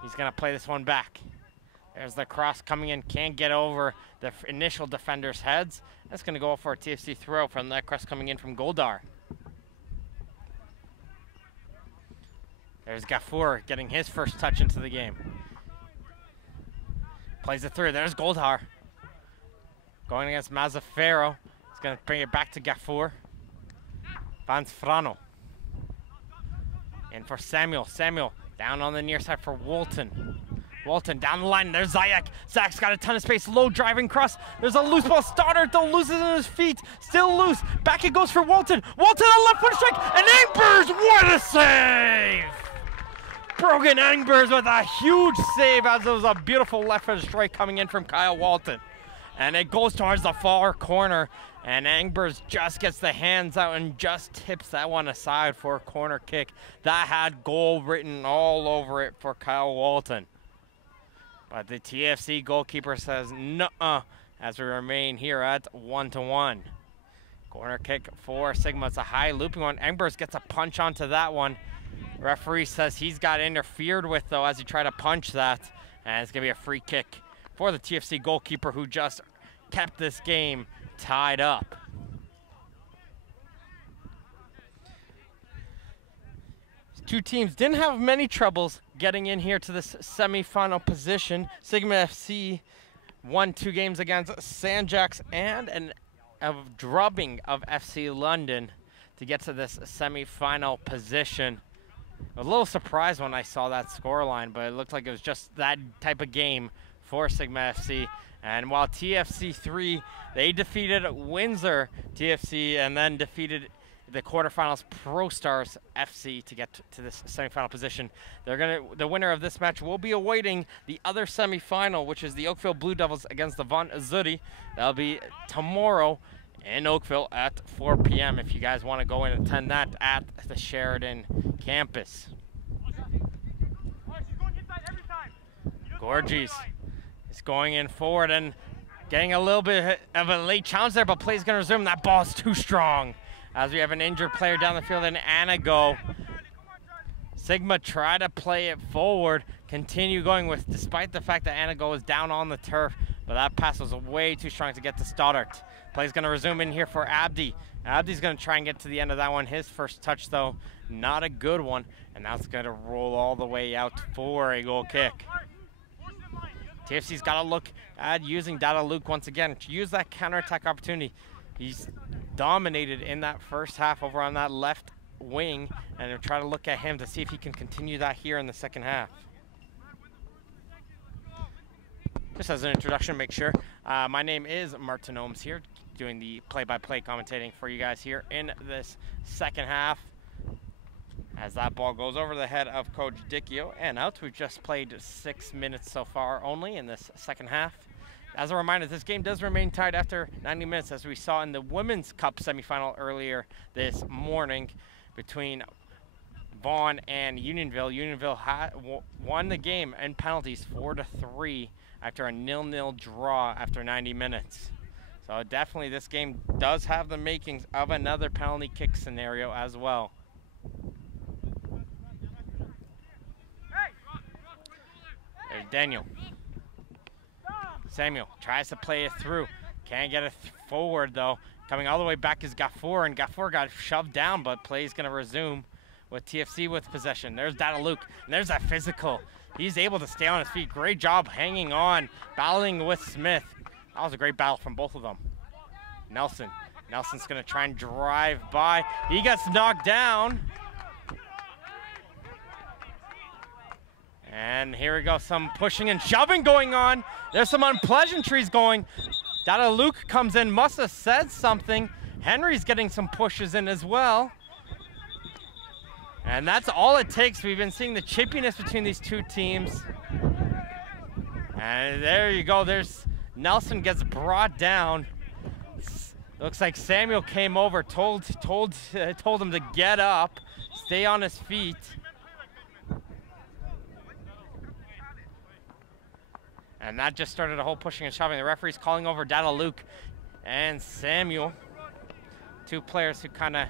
He's going to play this one back. There's the cross coming in. Can't get over the initial defender's heads. That's going to go for a TFC throw from that cross coming in from Goldar. There's Gafour getting his first touch into the game. Plays it through. There's Goldar. Going against Mazzaferro. He's going to bring it back to Gafour. Vansfrano. And for Samuel. Samuel down on the near side for Walton. Walton down the line. There's Zayak. Zayak's got a ton of space. Low driving cross. There's a loose ball. Stoddard though loses in his feet. Still loose. Back it goes for Walton. Walton on left foot strike. And Angbers, what a save! Brogan Angbers with a huge save, as it was a beautiful left foot strike coming in from Kyle Walton. And it goes towards the far corner. And Angbers just gets the hands out and just tips that one aside for a corner kick. That had goal written all over it for Kyle Walton. But the TFC goalkeeper says nuh-uh, as we remain here at 1-1. Corner kick for Sigma. It's a high looping one. Angbers gets a punch onto that one. Referee says he's got interfered with though as he tried to punch that. And it's going to be a free kick for the TFC goalkeeper, who just kept this game tied up. Two teams didn't have many troubles getting in here to this semi-final position. Sigma FC won 2 games against Sandjacks and a drubbing of FC London to get to this semi-final position. I was a little surprised when I saw that scoreline, but it looked like it was just that type of game for Sigma FC. And while TFC III, they defeated Windsor TFC and then defeated the quarterfinals Pro Stars FC to get to this semifinal position. The winner of this match will be awaiting the other semifinal, which is the Oakville Blue Devils against the Von Zuri. That'll be tomorrow in Oakville at 4 p.m. if you guys want to go and attend that at the Sheridan campus. Gorgies is going in forward and getting a little bit of a late challenge there, but play's going to resume. That ball's too strong, as we have an injured player down the field in Anago. Sigma try to play it forward, continue going with, despite the fact that Anago is down on the turf, but that pass was way too strong to get to Stoddart. Play's going to resume in here for Abdi. Abdi's going to try and get to the end of that one. His first touch, though, not a good one, and now it's going to roll all the way out for a goal kick. TFC's got to look at using Dada Luke once again to use that counterattack opportunity. He's dominated in that first half over on that left wing, and they'll try to look at him to see if he can continue that here in the second half. Just as an introduction, make sure. My name is Martin Ohms here, doing the play-by-play commentating for you guys here in this second half. As that ball goes over the head of Coach Dickio and out. We've just played 6 minutes so far only in this second half. as a reminder, this game does remain tied after 90 minutes, as we saw in the Women's Cup semifinal earlier this morning between Vaughan and Unionville. Unionville won the game in penalties 4-3 after a 0-0 draw after 90 minutes. So definitely this game does have the makings of another penalty kick scenario as well. There's Daniel. Samuel tries to play it through. Can't get it forward though. Coming all the way back is Gafour, and Gafour got shoved down, but play is going to resume with TFC with possession. There's Data Luke, and there's that physical. He's able to stay on his feet. Great job hanging on, battling with Smith. That was a great battle from both of them. Nelson. Nelson's going to try and drive by. He gets knocked down. And here we go, some pushing and shoving going on. There's some unpleasantries going. Dada Luke comes in, must have said something. Henry's getting some pushes in as well. And that's all it takes. We've been seeing the chippiness between these two teams. And there you go, there's Nelson gets brought down. Looks like Samuel came over, told him to get up, stay on his feet. And that just started a whole pushing and shoving. The referee's calling over Dada Luke and Samuel, two players who kind of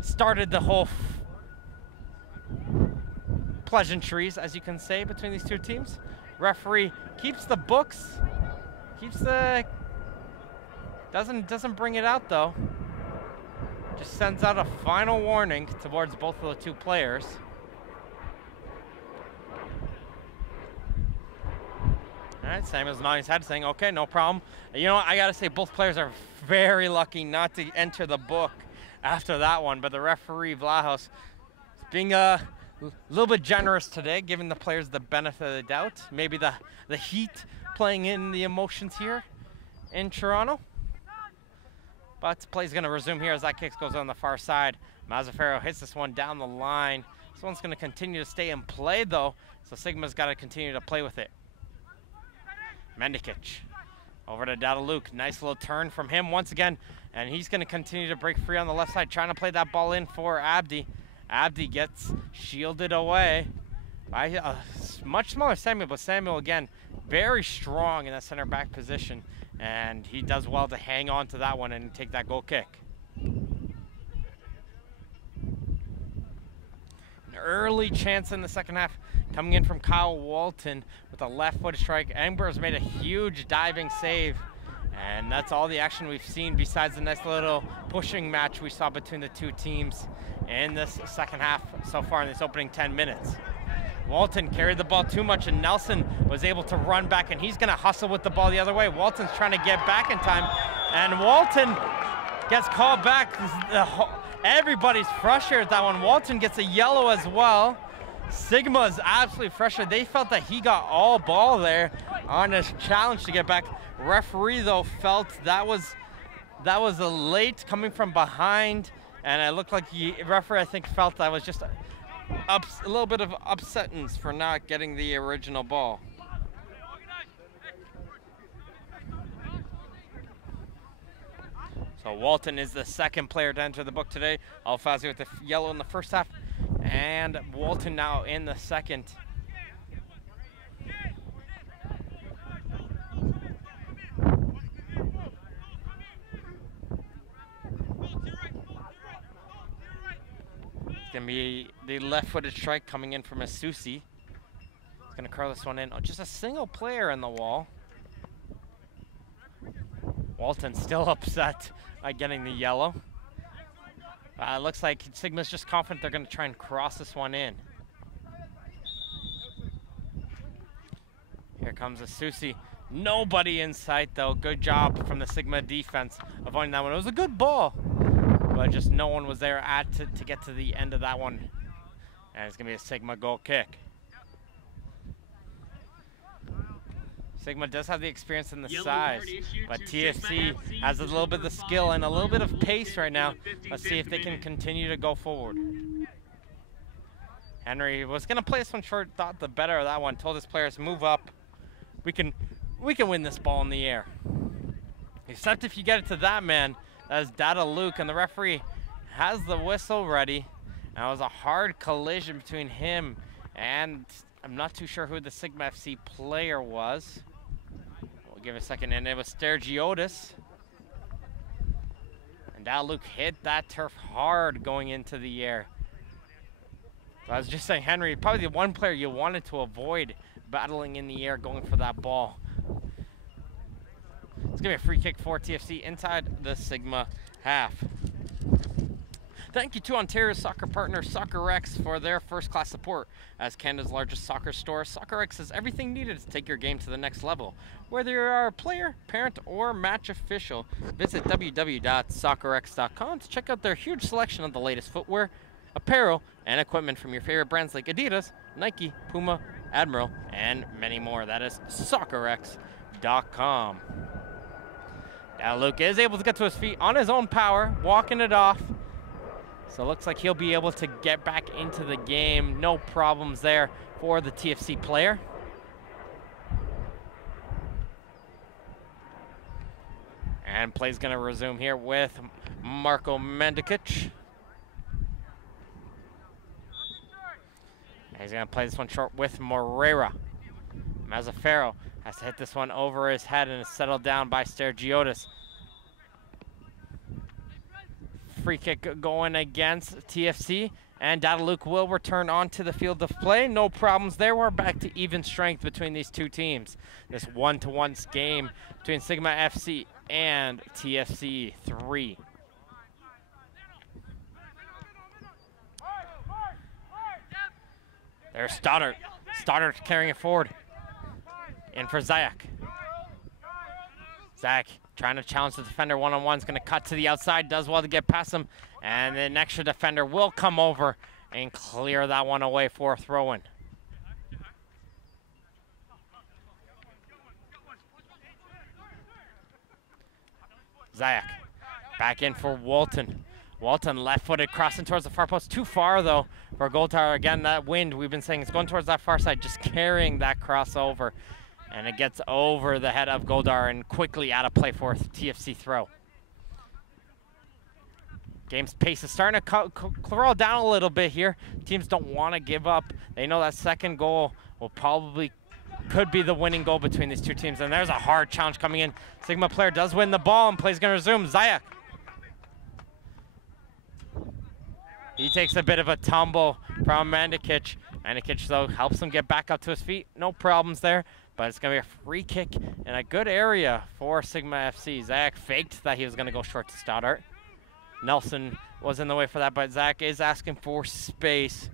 started the whole pleasantries, as you can say, between these two teams. Referee keeps the books, doesn't bring it out though. Just sends out a final warning towards both of the two players. All right, Samuel's nodding his head saying, okay, no problem. You know what, I gotta say both players are very lucky not to enter the book after that one, but the referee, Vlahos, is being a little bit generous today, giving the players the benefit of the doubt. Maybe the heat playing in the emotions here in Toronto. But play's gonna resume here as that kick goes on the far side. Mazzaferro hits this one down the line. This one's gonna continue to stay in play though, so Sigma's gotta continue to play with it. Mendikic over to Dada Luke. Nice little turn from him once again, and he's going to continue to break free on the left side, trying to play that ball in for Abdi. Abdi gets shielded away by a much smaller Samuel, but Samuel again very strong in that center back position, and he does well to hang on to that one and take that goal kick. An early chance in the second half coming in from Kyle Walton with a left-footed strike. Engber's made a huge diving save, and that's all the action we've seen besides the nice little pushing match we saw between the two teams in this second half so far in this opening 10 minutes. Walton carried the ball too much, and Nelson was able to run back, and he's going to hustle with the ball the other way. Walton's trying to get back in time, and Walton gets called back. Everybody's frustrated at that one. Walton gets a yellow as well. Sigma is absolutely frustrated. They felt that he got all ball there on his challenge to get back. Referee though felt that was a late coming from behind, and it looked like the referee I think felt that was just a little bit of upsetness for not getting the original ball. So Walton is the second player to enter the book today. Alfazi with the yellow in the first half, and Walton now in the second. It's going to be the left-footed strike coming in from Asusi. He's going to curl this one in. Oh, just a single player in the wall. Walton still upset by getting the yellow. Looks like Sigma's just confident they're going to try and cross this one in. Here comes Asusi. Nobody in sight though. Good job from the Sigma defense avoiding that one. It was a good ball, but just no one was there to get to the end of that one. And it's going to be a Sigma goal kick. Sigma does have the experience and the size, but TFC has a little bit of the skill and a little bit of pace right now. Let's see if they can continue to go forward. Henry was going to play this one short, thought the better of that one, told his players move up. We can we can win this ball in the air. Except if you get it to that man, that's Dada Luke, and the referee has the whistle ready. That was a hard collision between him and I'm not too sure who the Sigma FC player was. We'll give it a second, and it was Stergiotis. And Dada Luke hit that turf hard going into the air. I was just saying, Henry, probably the one player you wanted to avoid battling in the air going for that ball. It's going to be a free kick for TFC inside the Sigma half. Thank you to Ontario's soccer partner SoccerX for their first-class support. As Canada's largest soccer store, SoccerX has everything needed to take your game to the next level. Whether you are a player, parent, or match official, visit www.soccerx.com to check out their huge selection of the latest footwear, apparel, and equipment from your favorite brands like Adidas, Nike, Puma, Admiral, and many more. That is SoccerX.com. Now Luke is able to get to his feet on his own power, walking it off. So it looks like he'll be able to get back into the game. No problems there for the TFC player. And play's going to resume here with Marko Mendikic. He's going to play this one short with Moreira. Mazzaferro has to hit this one over his head and is settled down by Stergiotis. Free kick going against TFC, and Dada Luke will return onto the field of play. No problems there. We're back to even strength between these two teams. This 1-to-1 game between Sigma FC and TFC 3. There's Stoddard. Stoddard carrying it forward. In for Zayak. Zayak trying to challenge the defender one-on-one. Is going to cut to the outside. Does well to get past him. And an extra defender will come over and clear that one away for a throw-in. Zayak back in for Walton. Walton left-footed crossing towards the far post. Too far, though, for Goldar. Again, that wind, we've been saying, it's going towards that far side, just carrying that crossover. And it gets over the head of Goldar and quickly out of play for a TFC throw. Game's pace is starting to crawl down a little bit here. Teams don't want to give up. They know that second goal will probably could be the winning goal between these two teams. And there's a hard challenge coming in. Sigma player does win the ball and play's going to resume. Zayak. He takes a bit of a tumble from Mendikic. Mendikic, though, helps him get back up to his feet. No problems there. But it's going to be a free kick in a good area for Sigma FC. Zayak faked that he was going to go short to Stoddart. Nelson was in the way for that, but Zayak is asking for space.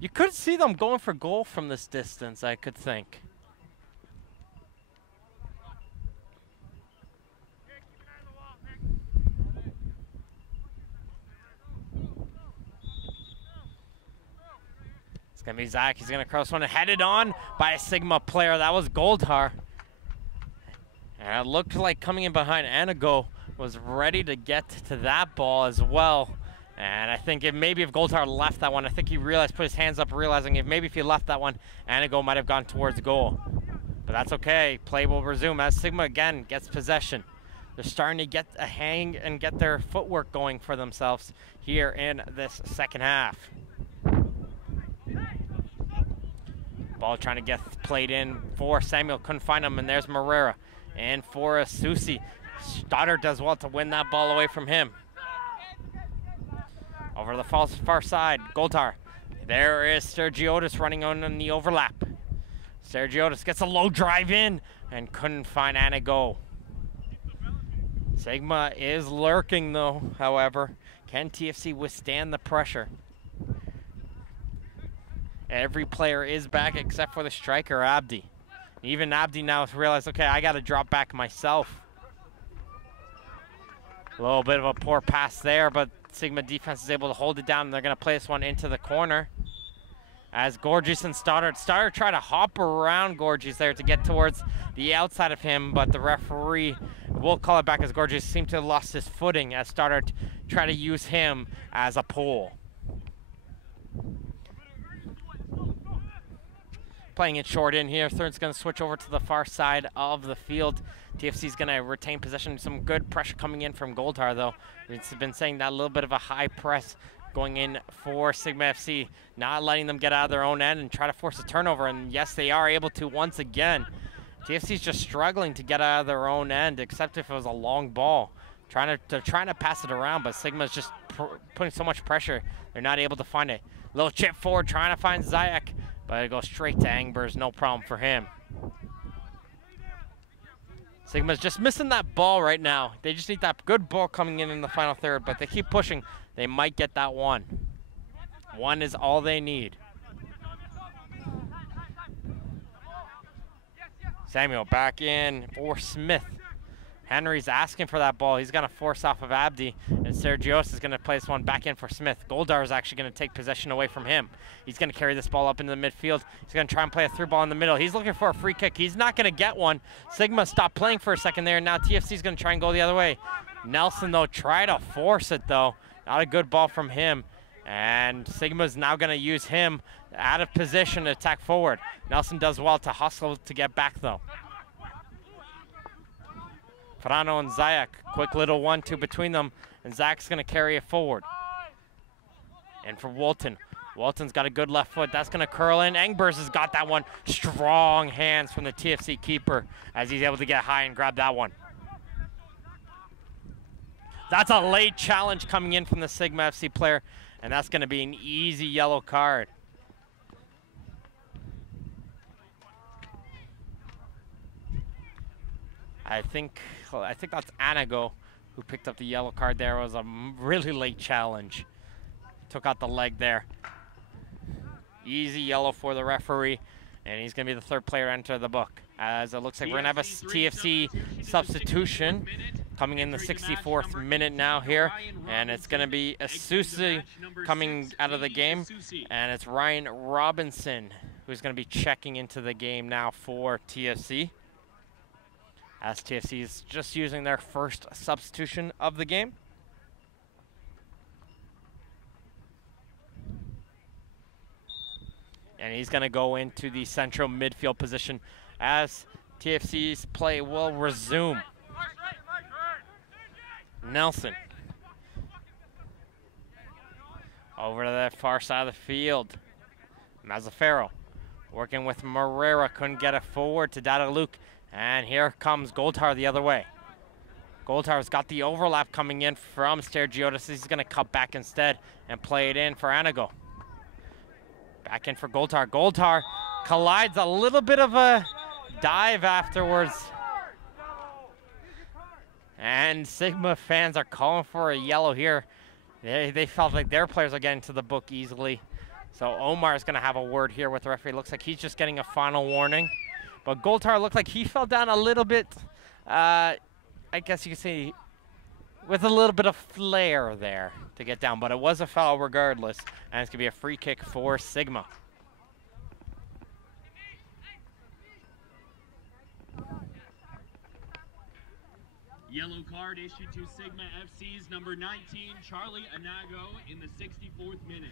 You could see them going for goal from this distance, I could think. It's going to be Zayak. He's going to cross one and headed on by a Sigma player. That was Goldar. And it looked like coming in behind Anago was ready to get to that ball as well. And I think maybe if Goldar left that one, I think he realized, put his hands up, realizing if he left that one, Anago might have gone towards goal. But that's okay. Play will resume as Sigma again gets possession. They're starting to get a hang and get their footwork going for themselves here in this second half. Ball trying to get played in for Samuel. Couldn't find him, and there's Moreira. And for Susi. Stoddard does well to win that ball away from him. Over the far side, Goldar. There is Stergiotis running on the overlap. Stergiotis gets a low drive in and couldn't find Anago. Sigma is lurking though, however. Can TFC withstand the pressure? Every player is back except for the striker, Abdi. Even Abdi now has realized, okay, I got to drop back myself. A little bit of a poor pass there, but Sigma defense is able to hold it down, and they're going to play this one into the corner. As Gorgies and Stoddard try to hop around Gorgies there to get towards the outside of him, but the referee will call it back as Gorgies seemed to have lost his footing as Stoddard tried to use him as a pole. playing it short in here. Third's going to switch over to the far side of the field. TFC's going to retain possession. Some good pressure coming in from Goldar, though. We've been saying that a little bit of a high press going in for Sigma FC, not letting them get out of their own end and try to force a turnover. And yes, they are able to once again. TFC's just struggling to get out of their own end, except if it was a long ball. They're trying to pass it around, but Sigma's just putting so much pressure, they're not able to find it. Little chip forward, trying to find Zayak, but it goes straight to Angbers, no problem for him. Sigma's just missing that ball right now. They just need that good ball coming in the final third, but they keep pushing. They might get that one. One is all they need. Samuel back in for Smith. Henry's asking for that ball. He's going to force off of Abdi, and Sergios is going to play this one back in for Smith. Goldar is actually going to take possession away from him. He's going to carry this ball up into the midfield. He's going to try and play a through ball in the middle. He's looking for a free kick. He's not going to get one. Sigma stopped playing for a second there, and now TFC is going to try and go the other way. Nelson, though, tried to force it, though. Not a good ball from him. And Sigma's now going to use him out of position to attack forward. Nelson does well to hustle to get back, though. Frano and Zayak, quick little 1-2 between them, and Zach's going to carry it forward. And for Walton. Walton's got a good left foot. That's going to curl in. Angbers has got that one. Strong hands from the TFC keeper as he's able to get high and grab that one. That's a late challenge coming in from the Sigma FC player, and that's going to be an easy yellow card. I think that's Anago who picked up the yellow card there. It was a really late challenge. Took out the leg there. Easy yellow for the referee, and he's going to be the third player to enter the book. As it looks like we're going to have a TFC substitution coming in the 64th minute now here, and it's going to be Asusi coming out of the game, and it's Ryan Robinson who's going to be checking into the game now for TFC. As TFC is just using their first substitution of the game. And he's going to go into the central midfield position as TFC's play will resume. Nelson. Over to the far side of the field. Mazzaferro working with Morera, couldn't get it forward to Dada Luke. And here comes Goldar the other way. Goldhar's got the overlap coming in from Stergiotis. He's going to cut back instead and play it in for Anago. Back in for Goldar. Goldar collides, a little bit of a dive afterwards. And Sigma fans are calling for a yellow here. They felt like their players are getting to the book easily. So Omar is going to have a word here with the referee. Looks like he's just getting a final warning. But Goldar looked like he fell down a little bit, I guess you could say, with a little bit of flair there to get down. But it was a foul regardless, and it's going to be a free kick for Sigma. Yellow card issued to Sigma FC's number 19, Charlie Anago, in the 64th minute.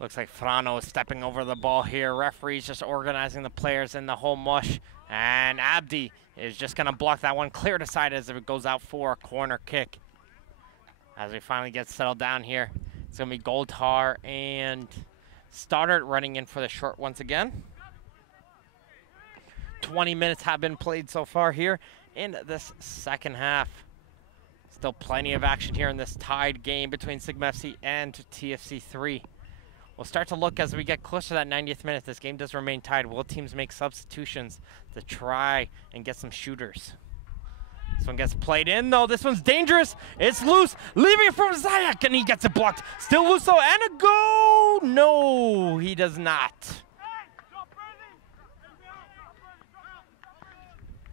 Looks like Frano is stepping over the ball here. Referee's just organizing the players in the whole mush. And Abdi is just going to block that one, cleared aside as it goes out for a corner kick. As we finally get settled down here, it's going to be Goldar and Stoddard running in for the short once again. 20 minutes have been played so far here in this second half. Still plenty of action here in this tied game between Sigma FC and TFC 3. We'll start to look as we get closer to that 90th minute. This game does remain tied. Will teams make substitutions to try and get some shooters? This one gets played in, though. This one's dangerous. It's loose. Leaving it from Zayak, and he gets it blocked. Still loose, though, and a go. No, he does not.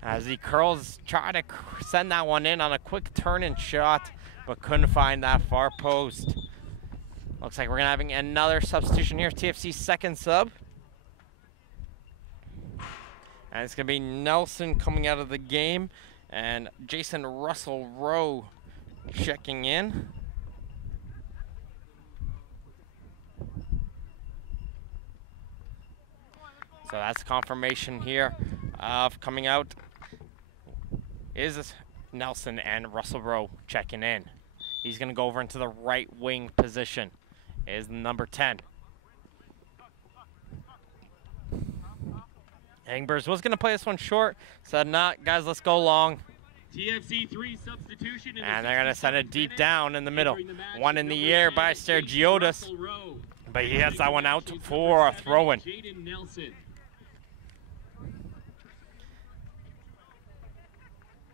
As he curls, try to send that one in on a quick turn-in shot, but couldn't find that far post. Looks like we're going to having another substitution here. TFC's second sub. And it's going to be Nelson coming out of the game, and Jason Russell Rowe checking in. So that's confirmation here of coming out is Nelson, and Russell Rowe checking in. He's going to go over into the right wing position. Is number 10. Engbers was going to play this one short. Said, not, guys, let's go long. TFC III substitution. And they're going to send it deep down in the middle. One in the air by Sergiotis. But he has that one out for a throw-in.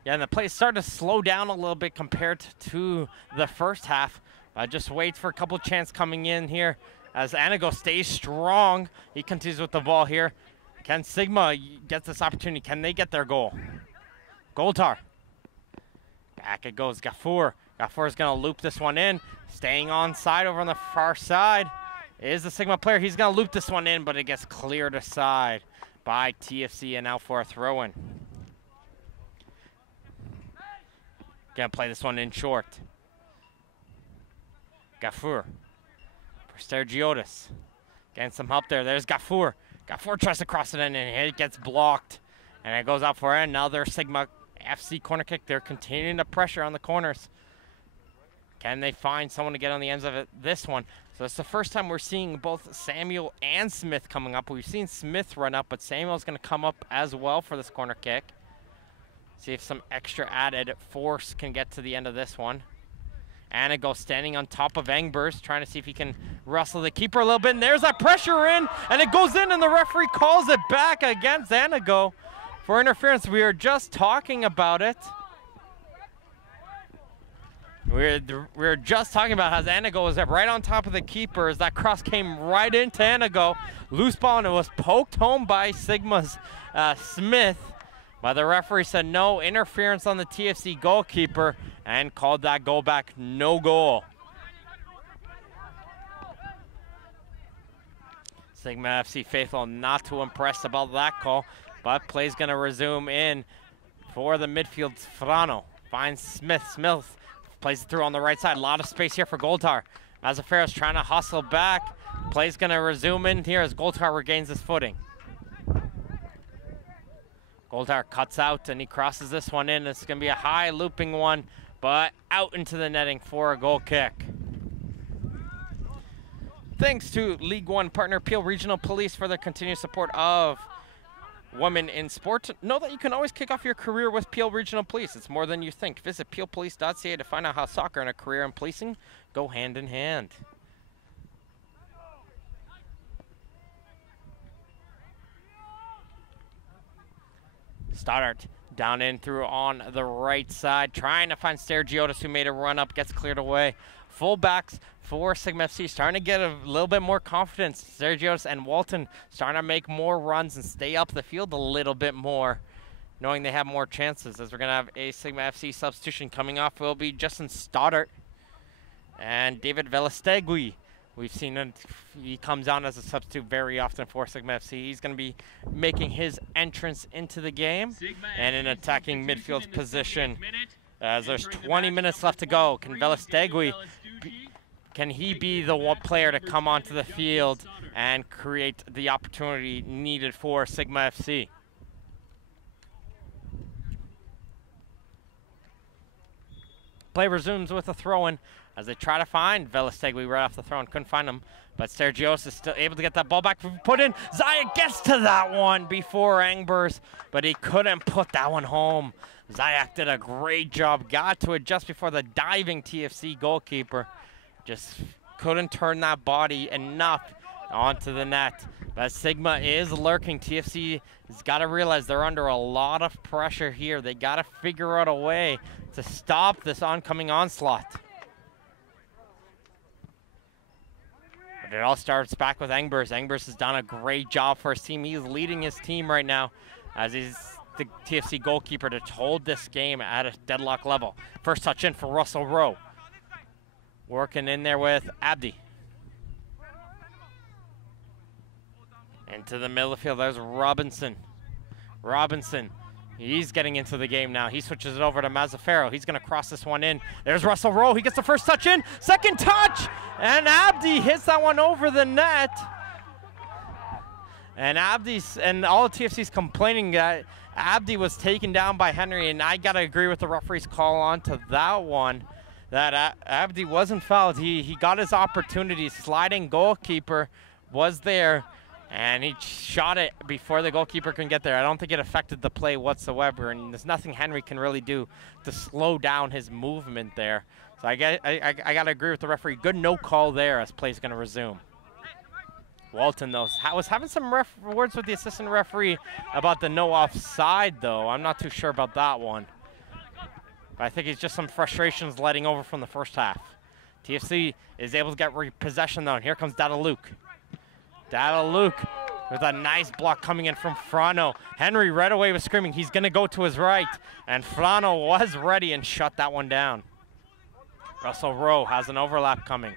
Yeah, and the play started to slow down a little bit compared to the first half. Just wait for a couple of chances coming in here as Anago stays strong. He continues with the ball here. Can Sigma get this opportunity? Can they get their goal? Goltar. Back it goes, Gafour. Gafour is going to loop this one in. Staying on side over on the far side is the Sigma player. He's going to loop this one in, but it gets cleared aside by TFC and out for a throw-in. Going to play this one in short. Gafour. For Sergiotis. Getting some help there. There's Gafour. Gafour tries to cross it in, and it gets blocked. And it goes out for another Sigma FC corner kick. They're continuing the pressure on the corners. Can they find someone to get on the ends of it? This one. So it's the first time we're seeing both Samuel and Smith coming up. We've seen Smith run up, but Samuel's going to come up as well for this corner kick. See if some extra added force can get to the end of this one. Anago standing on top of Engbers, trying to see if he can wrestle the keeper a little bit. And there's that pressure in, and it goes in, and the referee calls it back against Anago for interference. We were just talking about it. We were just talking about how Anago was right on top of the keeper as that cross came right into Anago. Loose ball, and it was poked home by Sigma's Smith. But the referee said no interference on the TFC goalkeeper and called that goal back no goal. Sigma FC faithful not too impressed about that call, but play's going to resume in for the midfield. Frano finds Smith. Smith plays it through on the right side. A lot of space here for Goltar. Mazzaferro's trying to hustle back. Play's going to resume in here as Goltar regains his footing. Goltar cuts out, and he crosses this one in. It's going to be a high looping one, but out into the netting for a goal kick. Thanks to League One partner Peel Regional Police for their continued support of women in sport. Know that you can always kick off your career with Peel Regional Police. It's more than you think. Visit peelpolice.ca to find out how soccer and a career in policing go hand in hand. Stoddart down in through on the right side, trying to find Sergiotis, who made a run up, gets cleared away. Fullbacks for Sigma FC starting to get a little bit more confidence. Sergiotis and Walton starting to make more runs and stay up the field a little bit more, knowing they have more chances. As we're going to have a Sigma FC substitution coming off will be Justin Stoddart and David Velastegui. We've seen him, he comes on as a substitute very often for Sigma FC. He's going to be making his entrance into the game and in attacking midfield position. As there's 20 minutes left to go, can Velastegui, can he be the one player to come onto the field and create the opportunity needed for Sigma FC? Play resumes with a throw-in as they try to find Velastegui right off the throw-in. Couldn't find him, but Sergios is still able to get that ball back, put in. Zayak gets to that one before Engbers, but he couldn't put that one home. Zayak did a great job, got to it just before the diving TFC goalkeeper. Just couldn't turn that body enough onto the net. But Sigma is lurking. TFC has got to realize they're under a lot of pressure here. They got to figure out a way to stop this oncoming onslaught. But it all starts back with Engbers. Engbers has done a great job for his team. He's leading his team right now as he's the TFC goalkeeper to hold this game at a deadlock level. First touch in for Russell Rowe. Working in there with Abdi. Into the middle of the field, there's Robinson. Robinson, he's getting into the game now. He switches it over to Mazzaferro. He's going to cross this one in. There's Russell Rowe. He gets the first touch in. Second touch, and Abdi hits that one over the net. And Abdi's, and all of TFC's complaining that Abdi was taken down by Henry, and I got to agree with the referee's call on to that one, that Abdi wasn't fouled. He got his opportunity. Sliding goalkeeper was there, and he shot it before the goalkeeper can get there. I don't think it affected the play whatsoever, and there's nothing Henry can really do to slow down his movement there. So I got to agree with the referee. Good no call there as play's going to resume. Walton, though, was having some words with the assistant referee about the no offside, though. I'm not too sure about that one. But I think it's just some frustrations letting over from the first half. TFC is able to get repossession, though, and here comes Dada Luke. Dada Luke with a nice block coming in from Frano. Henry right away was screaming he's going to go to his right, and Frano was ready and shut that one down. Russell Rowe has an overlap coming.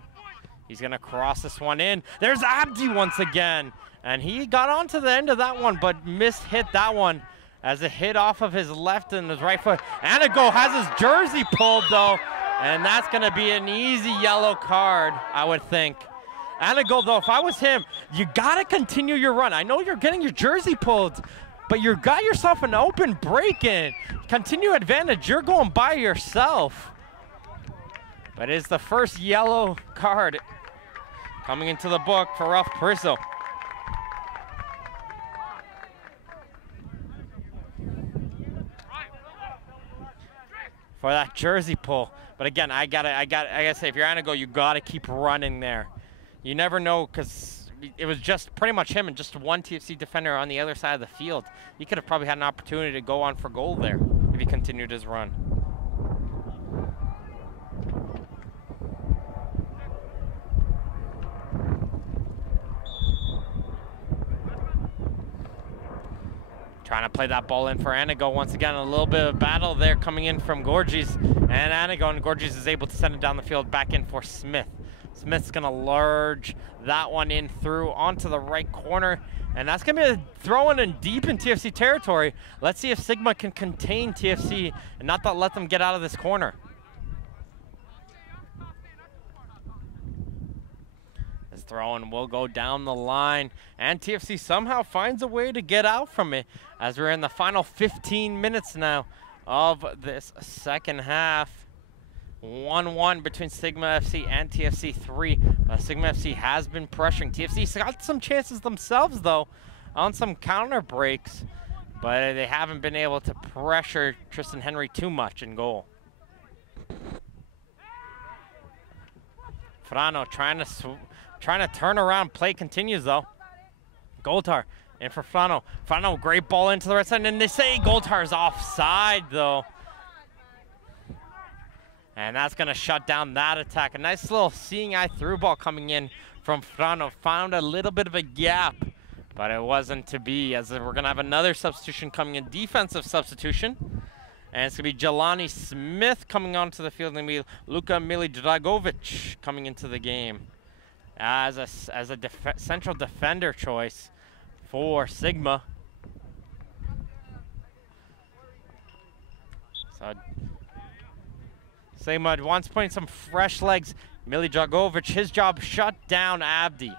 He's going to cross this one in. There's Abdi once again. And he got onto the end of that one, but mishit that one as it hit off of his left and his right foot. Anago has his jersey pulled, though. And that's going to be an easy yellow card, I would think. Anago, though, if I was him, you got to continue your run. I know you're getting your jersey pulled, but you got yourself an open break in. Continue advantage. You're going by yourself. But it's the first yellow card coming into the book for Ralph Parisot. For that jersey pull. But again, I gotta say, if you're Anago, you gotta keep running there. You never know, because it was just pretty much him and just one TFC defender on the other side of the field. He could have probably had an opportunity to go on for goal there if he continued his run. Trying to play that ball in for Anago. Once again, a little bit of battle there coming in from Gorges. And Anago, and Gorges is able to send it down the field back in for Smith. Smith's going to large that one in through onto the right corner. And that's going to be a throw-in and deep in TFC territory. Let's see if Sigma can contain TFC and not let them get out of this corner. This throw-in will go down the line, and TFC somehow finds a way to get out from it as we're in the final 15 minutes now of this second half. 1-1 between Sigma FC and TFC 3. Sigma FC has been pressuring. TFC's got some chances themselves, though, on some counter breaks, but they haven't been able to pressure Tristan Henry too much in goal. Frano trying to turn around. Play continues, though. Goltar in for Frano. Frano, great ball into the right side, and they say Goltar's offside, though. And that's going to shut down that attack. A nice little seeing eye through ball coming in from Frano. Found a little bit of a gap, but it wasn't to be, as we're going to have another substitution coming in, defensive substitution. And it's going to be Jelani Smith coming onto the field, and be Luka Milidragovic coming into the game as a central defender choice for Sigma. So Sigma wants putting some fresh legs. Milidragovic, his job, shut down Abdi.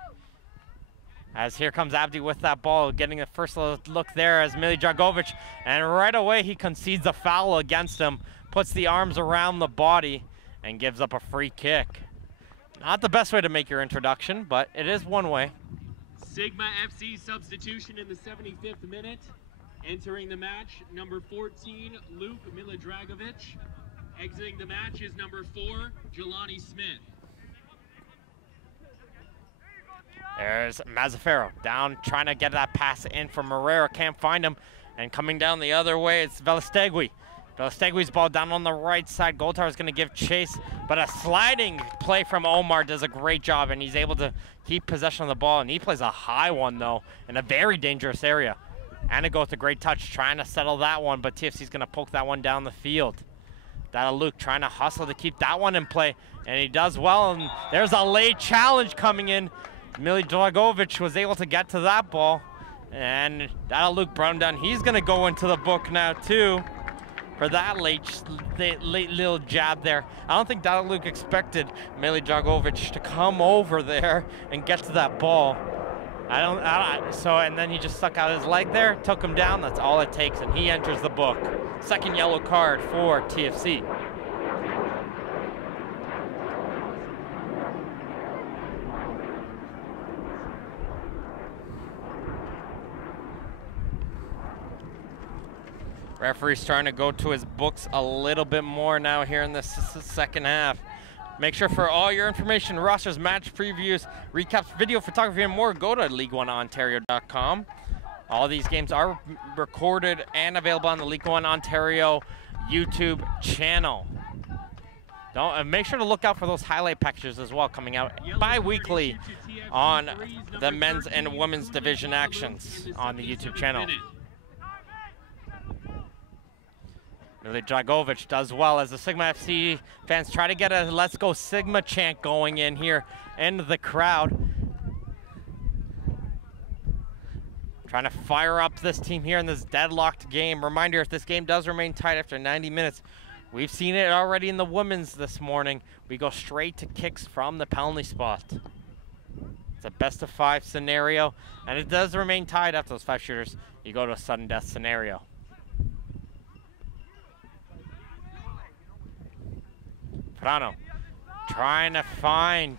As here comes Abdi with that ball, getting the first look there as Milidragovic, and right away he concedes a foul against him, puts the arms around the body, and gives up a free kick. Not the best way to make your introduction, but it is one way. Sigma FC substitution in the 75th minute. Entering the match, number 14, Luke Milidragovic. Exiting the match is number 4, Jelani Smith. There's Mazzaferro down, trying to get that pass in from Herrera. Can't find him. And coming down the other way, it's Velastegui. Velastegui's ball down on the right side. Goltar is going to give chase, but a sliding play from Omar does a great job, and he's able to keep possession of the ball. And he plays a high one, though, in a very dangerous area. Anago with a great touch, trying to settle that one, but TFC's going to poke that one down the field. Dada Luke trying to hustle to keep that one in play, and he does well. And there's a late challenge coming in. Milidragovic was able to get to that ball, And that'll Luke Brown down. He's going to go into the book now, too, for that late little jab there. I don't think Luke expected Mili Dragovic to come over there and get to that ball. And then he just stuck out his leg there, took him down. That's all it takes, and he enters the book. Second yellow card for TFC. Referee's trying to go to his books a little bit more now here in the second half. Make sure for all your information, rosters, match previews, recaps, video photography, and more, go to League1Ontario.com. All these games are recorded and available on the League One Ontario YouTube channel. Make sure to look out for those highlight packages as well, coming out bi-weekly on the men's and women's division actions on the YouTube channel. Mili Dragovic does well as the Sigma FC fans try to get a Let's Go Sigma chant going in here into the crowd. Trying to fire up this team here in this deadlocked game. Reminder, if this game does remain tight after 90 minutes, we've seen it already in the women's this morning. We go straight to kicks from the penalty spot. It's a best-of-5 scenario, and it does remain tied after those 5 shooters. You go to a sudden death scenario. Frano trying to find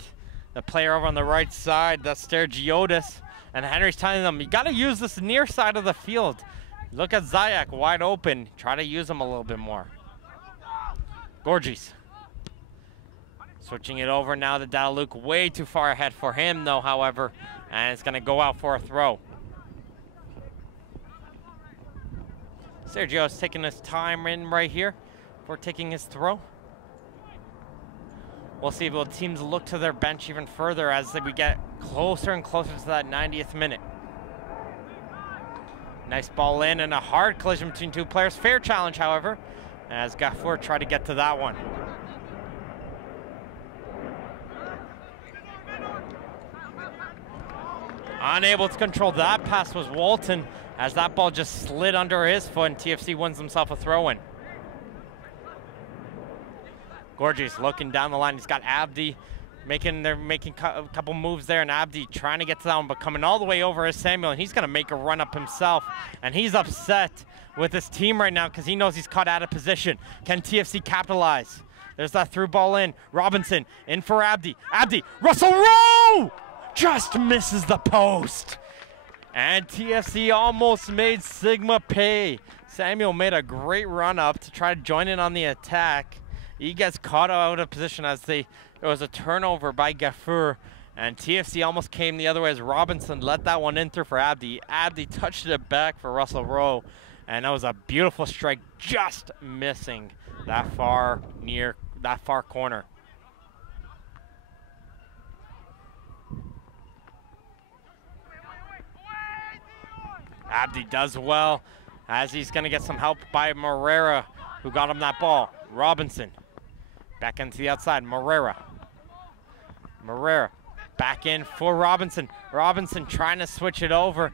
the player over on the right side. That's Stergiotis. And Henry's telling them, you got to use this near side of the field. Look at Zayak wide open. Try to use him a little bit more. Gorgis. Switching it over now to Daluk. Way too far ahead for him, though, however. And it's going to go out for a throw. Sergio's taking his time in right here for taking his throw. We'll see if the teams look to their bench even further as we get closer and closer to that 90th minute. Nice ball in and a hard collision between two players. Fair challenge, however, as Gafour tried to get to that one. Unable to control that pass was Walton as that ball just slid under his foot and TFC wins himself a throw-in. Gorgis looking down the line. He's got Abdi making a couple moves there, and Abdi trying to get to that one, but coming all the way over is Samuel, and he's going to make a run up himself. And he's upset with his team right now because he knows he's caught out of position. Can TFC capitalize? There's that through ball in. Robinson in for Abdi. Abdi, Russell Rowe! Just misses the post. And TFC almost made Sigma pay. Samuel made a great run up to try to join in on the attack. He gets caught out of position as there was a turnover by Gafour, and TFC almost came the other way as Robinson let that one in through for Abdi. Abdi touched it back for Russell Rowe, and that was a beautiful strike, just missing that far corner. Abdi does well as he's going to get some help by Morera, who got him that ball. Robinson back into the outside. Morera back in for Robinson. Robinson trying to switch it over.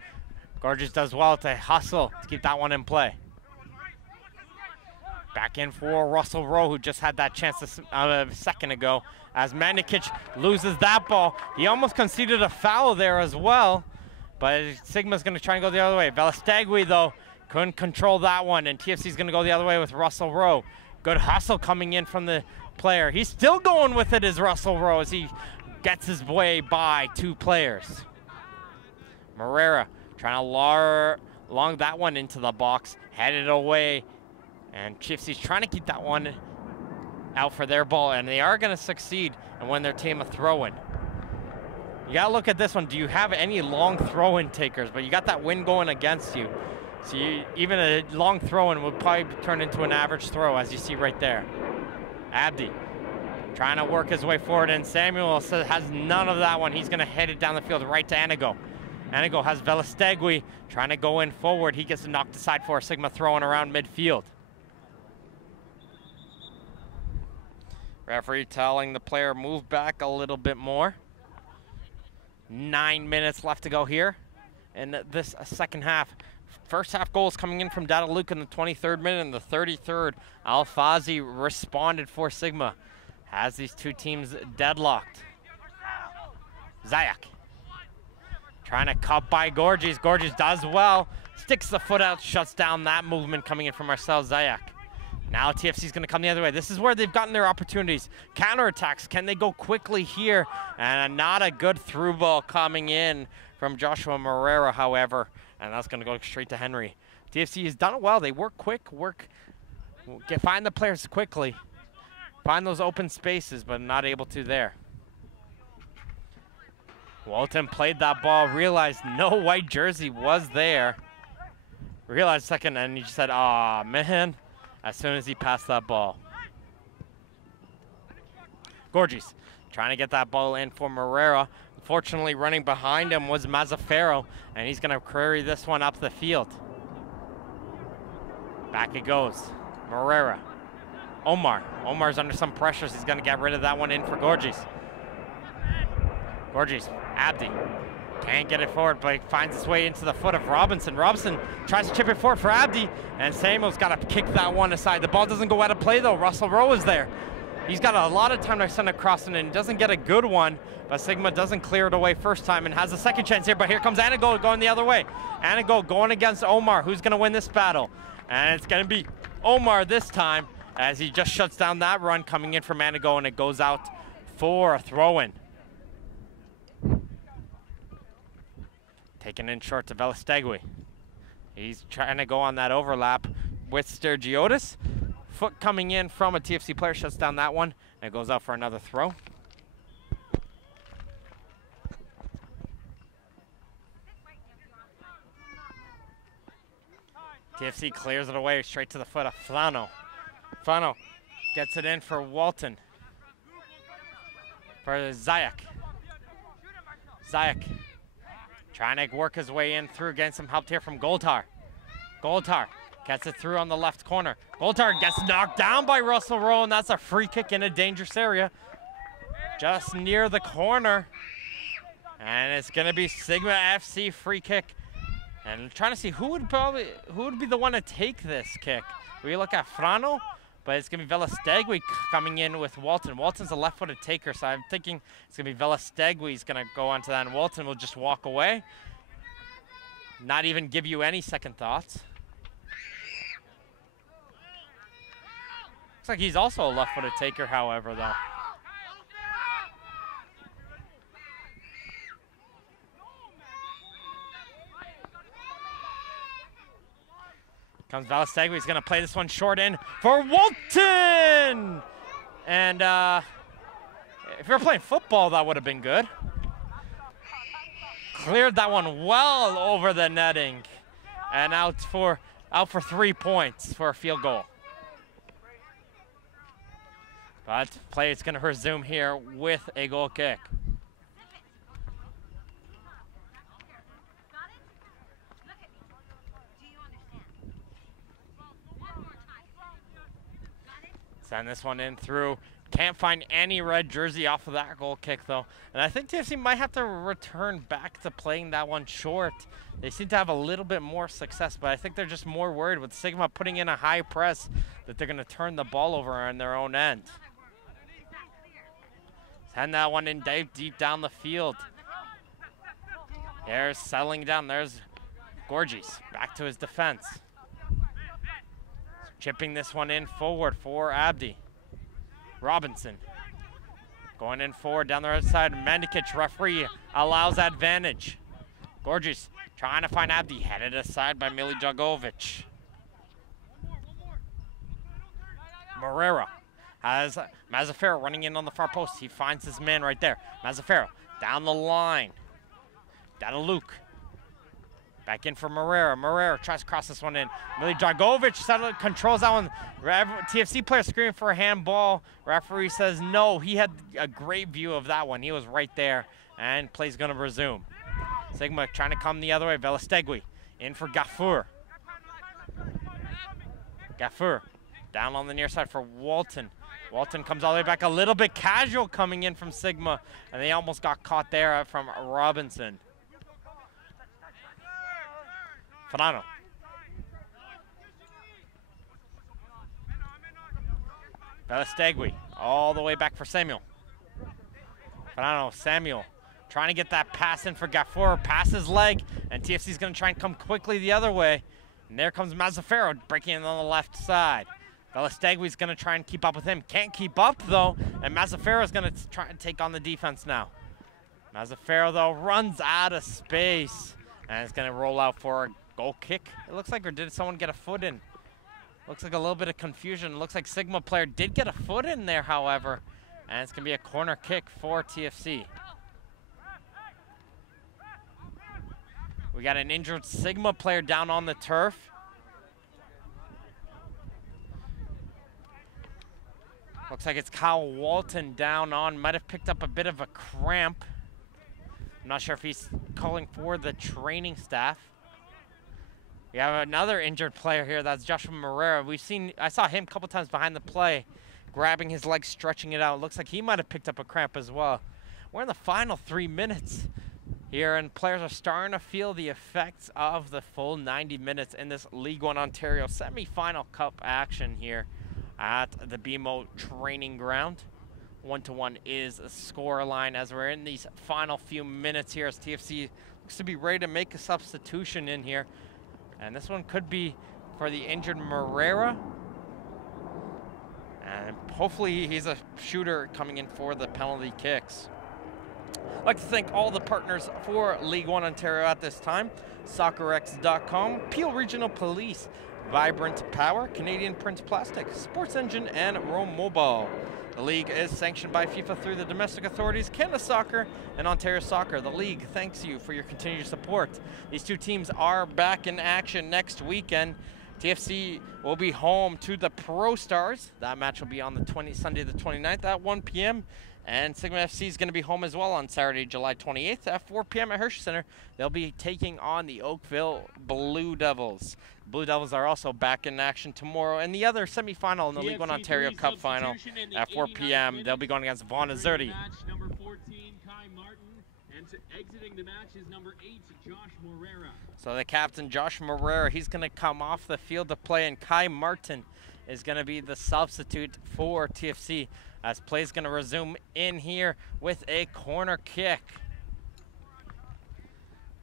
Gorgis does well to hustle to keep that one in play. Back in for Russell Rowe, who just had that chance a second ago. As Mandikic loses that ball. He almost conceded a foul there as well. But Sigma's going to try and go the other way. Velastegui, though, couldn't control that one. And TFC's going to go the other way with Russell Rowe. Good hustle coming in from the player. He's still going with it as Russell Rowe as he gets his way by 2 players. Morera trying to long that one into the box, headed away. And TFC's trying to keep that one out for their ball, and they are going to succeed and win their team a throw-in. You got to look at this one. Do you have any long throw-in takers? But you got that wind going against you. So even a long throw-in would probably turn into an average throw, as you see right there. Abdi trying to work his way forward, and Samuel has none of that one. He's going to head it down the field right to Anigo. Anigo has Velastegui trying to go in forward. He gets knocked aside for a Sigma throw-in around midfield. Referee telling the player move back a little bit more. 9 minutes left to go here. in this second half. First half goals coming in from Data Luke in the 23rd minute and the 33rd. Alfazi responded for Sigma. Has these two teams deadlocked. Zayak trying to cut by Gorgies. Gorgies does well. Sticks the foot out, shuts down that movement coming in from Marcel Zayak. Now TFC's going to come the other way. This is where they've gotten their opportunities. Counterattacks. Can they go quickly here? And not a good through ball coming in from Joshua Moreira, however. And that's going to go straight to Henry. TFC has done it well. They work quick, find the players quickly. Find those open spaces, but not able to there. Walton played that ball, realized no white jersey was there. Realized second, and he just said, "Aw, man," as soon as he passed that ball. Gorgies trying to get that ball in for Moreira. Unfortunately, running behind him was Mazzaferro, and he's going to query this one up the field. Back it goes. Moreira. Omar. Omar's under some pressures. He's going to get rid of that one in for Gorgies. Gorgies. Abdi. Can't get it forward, but he finds his way into the foot of Robinson. Robinson tries to chip it forward for Abdi, and Samuel's got to kick that one aside. The ball doesn't go out of play, though. Russell Rowe is there. He's got a lot of time to send it across, and doesn't get a good one, but Sigma doesn't clear it away first time and has a second chance here, but here comes Anago going the other way. Anago going against Omar. Who's going to win this battle? And it's going to be Omar this time, as he just shuts down that run coming in from Anago, and it goes out for a throw-in. Taken in short to Velastegui. He's trying to go on that overlap with Stergiotis. Foot coming in from a TFC player, shuts down that one, and it goes out for another throw. TFC clears it away straight to the foot of Flano. Flano gets it in for Walton. For Zayak. Zayak trying to work his way in through, getting some help here from Goldhar. Goldhar gets it through on the left corner. Goldhar gets knocked down by Russell Rowe, and that's a free kick in a dangerous area. Just near the corner. And it's going to be Sigma FC free kick. And I'm trying to see who would be the one to take this kick. We look at Frano, but it's going to be Velastegui coming in with Walton. Walton's a left-footed taker, so I'm thinking it's going to be Velastegui's going to go onto that, and Walton will just walk away. Not even give you any second thoughts. Looks like he's also a left-footed taker, however, though. Comes Velastegui. He's going to play this one short in for Walton! And if you were playing football, that would have been good. Cleared that one well over the netting. And out for 3 points for a field goal. But play is going to resume here with a goal kick. Send this one in through. Can't find any red jersey off of that goal kick, though. And I think TFC might have to return back to playing that one short. They seem to have a little bit more success, but I think they're just more worried with Sigma putting in a high press that they're going to turn the ball over on their own end. Send that one in deep down the field. There's settling down. There's Gorgies back to his defense. Chipping this one in forward for Abdi. Robinson going in forward down the right side. Mandikic, referee, allows advantage. Gorgies trying to find Abdi. Headed aside by Milijagovic. Moreira has Mazzaferro running in on the far post. He finds his man right there. Mazzaferro down the line. Data Luke. Back in for Moreira. Moreira tries to cross this one in. Milijagovic controls that one. TFC player screaming for a handball. Referee says no. He had a great view of that one. He was right there. And play's going to resume. Sigma trying to come the other way. Velastegui in for Gafour. Gafour down on the near side for Walton. Walton comes all the way back. A little bit casual coming in from Sigma. And they almost got caught there from Robinson. Fernando. Velastegui all the way back for Samuel. Fernando, Samuel trying to get that pass in for Gafford. Pass his leg, and TFC's going to try and come quickly the other way. And there comes Mazzaferro breaking in on the left side. Velastegui's going to try and keep up with him. Can't keep up, though, and Mazzaferro's going to try and take on the defense now. Mazzaferro, though, runs out of space, and it's going to roll out for a goal kick. It looks like, or did someone get a foot in? Looks like a little bit of confusion. Looks like Sigma player did get a foot in there, however, and it's going to be a corner kick for TFC. We got an injured Sigma player down on the turf. Looks like it's Kyle Walton down on. Might have picked up a bit of a cramp. I'm not sure if he's calling for the training staff. We have another injured player here. That's Joshua Moreira. I saw him a couple times behind the play, grabbing his leg, stretching it out. Looks like he might have picked up a cramp as well. We're in the final 3 minutes here, and players are starting to feel the effects of the full 90 minutes in this League One Ontario semi-final cup action here at the BMO training ground. 1-1 is a score line as we're in these final few minutes here, as TFC looks to be ready to make a substitution in here. And this one could be for the injured Moreira. And hopefully he's a shooter coming in for the penalty kicks. I'd like to thank all the partners for League One Ontario at this time. SoccerX.com, Peel Regional Police, Vibrant Power, Canadian Print Plastic, Sports Engine, and Rome Mobile. The league is sanctioned by FIFA through the domestic authorities, Canada Soccer, and Ontario Soccer. The league thanks you for your continued support. These two teams are back in action next weekend. TFC will be home to the Pro Stars. That match will be on the Sunday the 29th at 1 p.m. And Sigma FC is going to be home as well on Saturday, July 28th at 4 p.m. at Hershey Center. They'll be taking on the Oakville Blue Devils. Blue Devils are also back in action tomorrow. And the other semifinal in the League One Ontario Cup final at 4 p.m. They'll be going against Vaughan Azurdi. Number 14, Kai Martin. And exiting the match is number 8, Josh Moreira. So the captain, Josh Moreira, he's going to come off the field to play, and Kai Martin is going to be the substitute for TFC, as play is going to resume in here with a corner kick.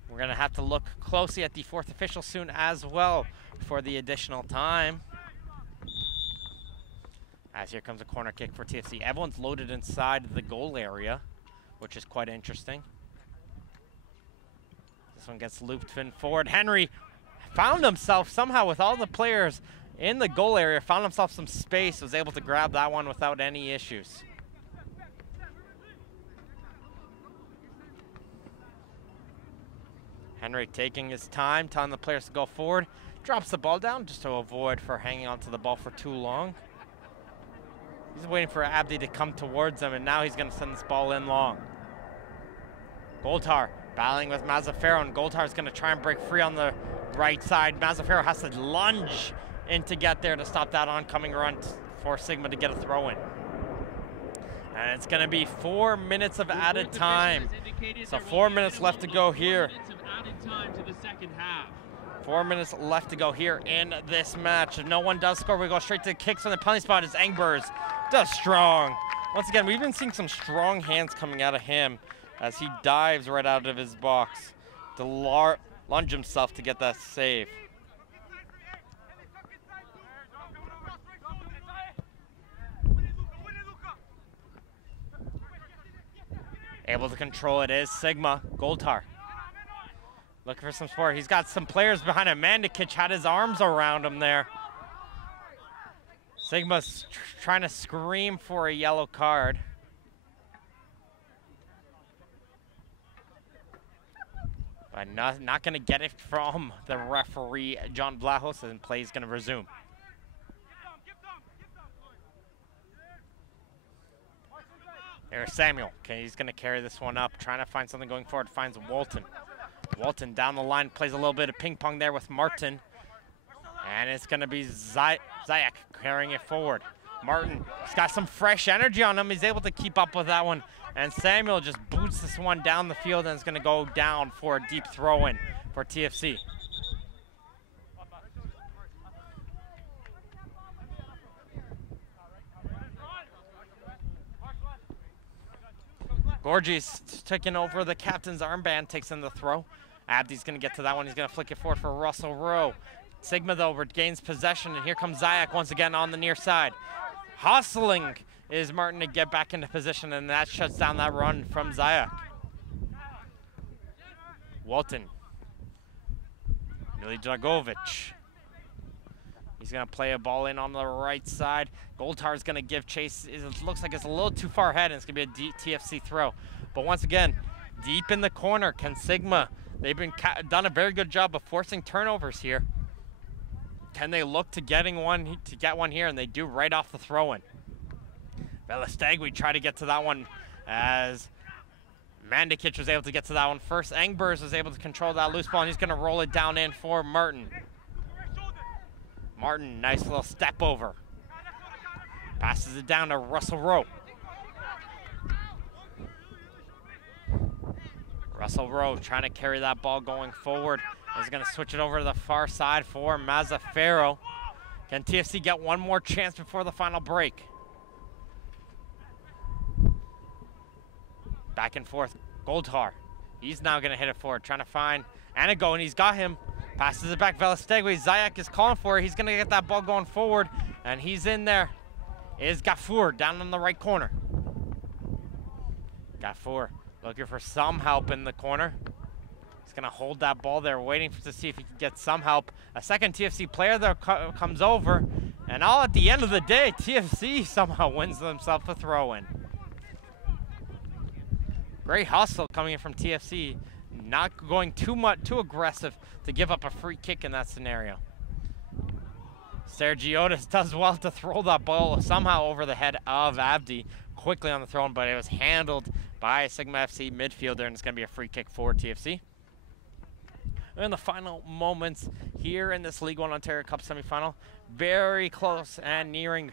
We're going to have to look closely at the fourth official soon as well for the additional time. As here comes a corner kick for TFC. Everyone's loaded inside the goal area, which is quite interesting. This one gets looped in forward. Henry found himself somehow with all the players in the goal area, found himself some space, was able to grab that one without any issues. Henry taking his time, telling the players to go forward. Drops the ball down just to avoid for hanging onto the ball for too long. He's waiting for Abdi to come towards him, and now he's going to send this ball in long. Goltar battling with Mazzaferro, and Goltar's going to try and break free on the right side. Mazzaferro has to lunge in to get there to stop that oncoming run for Sigma to get a throw in. And it's going to be 4 minutes of added time. So 4 minutes left to go here. 4 minutes left to go here in this match. If no one does score, we go straight to the kicks on the penalty spot as Engbers does strong. Once again, we've been seeing some strong hands coming out of him as he dives right out of his box to lunge himself to get that save. Able to control it is Sigma. Goltar looking for some support. He's got some players behind him. Mandikic had his arms around him there. Sigma's trying to scream for a yellow card. But not going to get it from the referee, John Vlahos, and play is going to resume. There's Samuel. Okay, he's going to carry this one up, trying to find something going forward. Finds Walton. Walton down the line, plays a little bit of ping pong there with Martin. And it's going to be Zayak carrying it forward. Martin, he's got some fresh energy on him. He's able to keep up with that one. And Samuel just boots this one down the field, and it's going to go down for a deep throw-in for TFC. Gorgie's taking over the captain's armband, takes in the throw. Abdi's going to get to that one. He's going to flick it forward for Russell Rowe. Sigma, though, regains possession, and here comes Zayak once again on the near side. Hustling is Martin to get back into position, and that shuts down that run from Zayak. Walton. Milidragovic. He's going to play a ball in on the right side. Goldhar's going to give chase. It looks like it's a little too far ahead, and it's going to be a TFC throw. But once again, deep in the corner, can Sigma, they've done a very good job of forcing turnovers here. Can they look to get one here, and they do right off the throw-in. Velestagui try to get to that one as Mandikic was able to get to that one first. Engbers was able to control that loose ball, and he's going to roll it down in for Martin. Martin, nice little step over. Passes it down to Russell Rowe. Russell Rowe trying to carry that ball going forward. He's going to switch it over to the far side for Mazzaferro. Can TFC get one more chance before the final break? Back and forth. Goldhar. He's now going to hit it forward, trying to find Anago, and he's got him. Passes it back. Velestegui. Zayak is calling for it. He's going to get that ball going forward, and he's in there. Is Gafour down in the right corner. Gafour looking for some help in the corner. He's going to hold that ball there, waiting to see if he can get some help. A second TFC player there comes over, and all at the end of the day, TFC somehow wins themselves a throw-in. Great hustle coming in from TFC, not going too aggressive to give up a free kick in that scenario. Sergiotis does well to throw that ball somehow over the head of Abdi quickly on the throw, but it was handled by a Sigma FC midfielder, and it's going to be a free kick for TFC. In the final moments here in this League One Ontario Cup semifinal, very close and nearing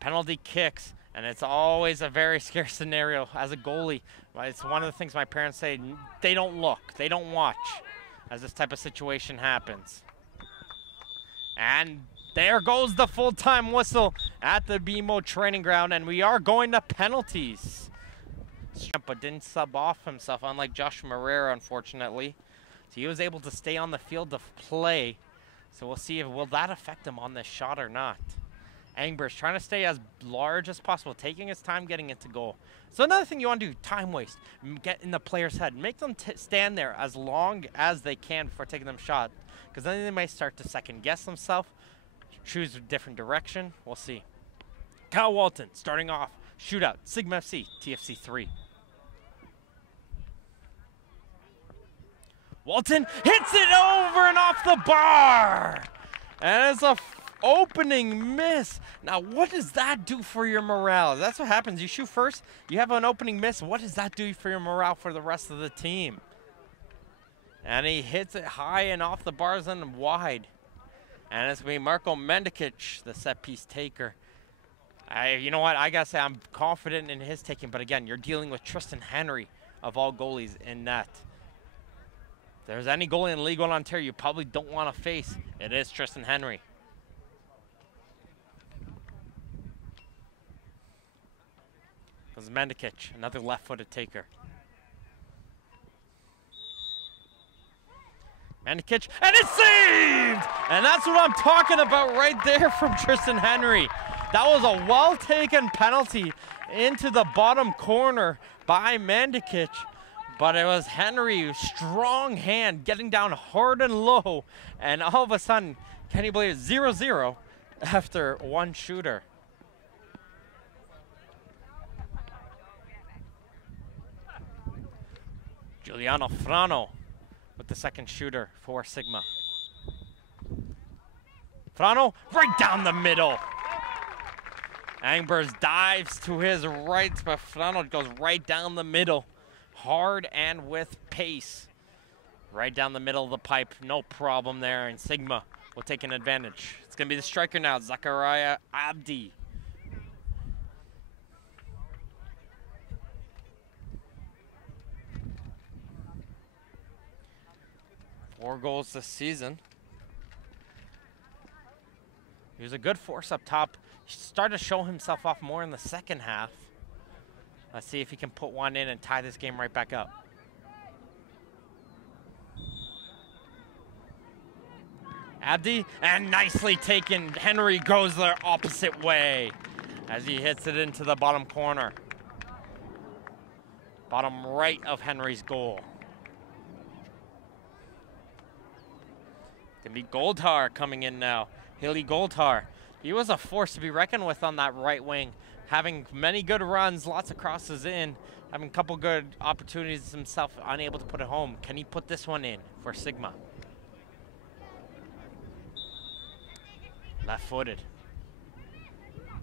penalty kicks, and it's always a very scary scenario as a goalie. It's one of the things my parents say, they don't look, they don't watch as this type of situation happens. And there goes the full-time whistle at the BMO training ground, and we are going to penalties. But didn't sub off himself, unlike Josh Marrera, unfortunately. So he was able to stay on the field to play. So we'll see if will that affect him on this shot or not. Engbers trying to stay as large as possible, taking his time getting into goal. So another thing you want to do, time waste. Get in the player's head. Make them stand there as long as they can before taking them shot, because then they might start to second guess themselves, choose a different direction. We'll see. Kyle Walton starting off. Shootout. Sigma FC, TFC 3. Walton hits it over and off the bar. And it's a opening miss. Now, what does that do for your morale? That's what happens. You shoot first, you have an opening miss. What does that do for your morale for the rest of the team? And he hits it high and off the bars and wide. And it's going to be Marko Mendikic, the set-piece taker. You know what? I got to say, I'm confident in his taking. But again, you're dealing with Tristan Henry, of all goalies, in net. If there's any goalie in League One Ontario you probably don't want to face, it is Tristan Henry. Because Mendikic, another left-footed taker. Mendikic, and it's saved! And that's what I'm talking about right there from Tristan Henry. That was a well-taken penalty into the bottom corner by Mendikic. But it was Henry, strong hand, getting down hard and low. And all of a sudden, can you believe it, 0-0 after one shooter. Giuliano Frano with the second shooter for Sigma. Frano right down the middle. Engbers dives to his right, but Frano goes right down the middle. Hard and with pace. Right down the middle of the pipe. No problem there, and Sigma will take an advantage. It's going to be the striker now, Zakaria Abdi. Four goals this season. He was a good force up top. He started to show himself off more in the second half. Let's see if he can put one in and tie this game right back up. Abdi, and nicely taken. Henry goes the opposite way as he hits it into the bottom corner. Bottom right of Henry's goal. Gonna be Goldhar coming in now. Hilly Goldhar. He was a force to be reckoned with on that right wing, having many good runs, lots of crosses in, having a couple good opportunities himself, unable to put it home. Can he put this one in for Sigma? Left-footed.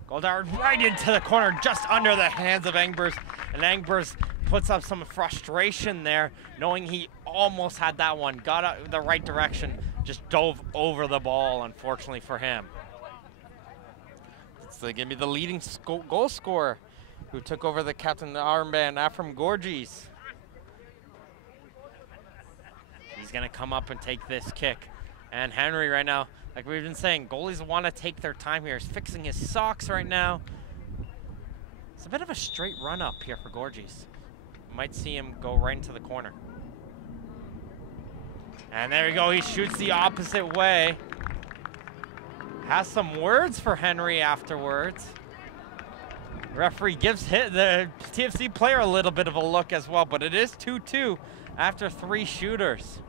Goldhar right into the corner, just under the hands of Engbers, and Engbers puts up some frustration there, knowing he almost had that one, got out the right direction, just dove over the ball, unfortunately for him. It's going to be the leading goal scorer who took over the captain of the armband, Afram Gorgis. He's going to come up and take this kick. And Henry right now, like we've been saying, goalies want to take their time here. He's fixing his socks right now. It's a bit of a straight run up here for Gorgis. Might see him go right into the corner. And there we go, he shoots the opposite way. Has some words for Henry afterwards. Referee gives the TFC player a little bit of a look as well, but it is 2-2 after 3 shooters.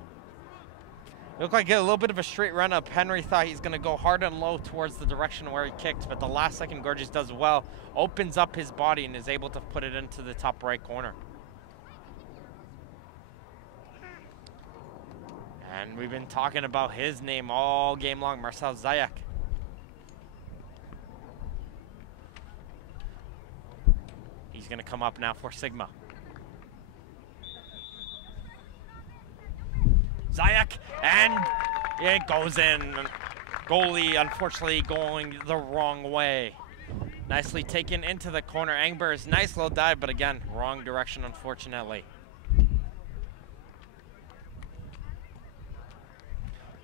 Looked like a little bit of a straight run up. Henry thought he's gonna go hard and low towards the direction where he kicked, but the last second Gorgis does well, opens up his body and is able to put it into the top right corner. And we've been talking about his name all game long, Marcel Zayak. He's gonna come up now for Sigma. Zayak, and it goes in. Goalie, unfortunately, going the wrong way. Nicely taken into the corner. Engbers, nice little dive, but again, wrong direction, unfortunately.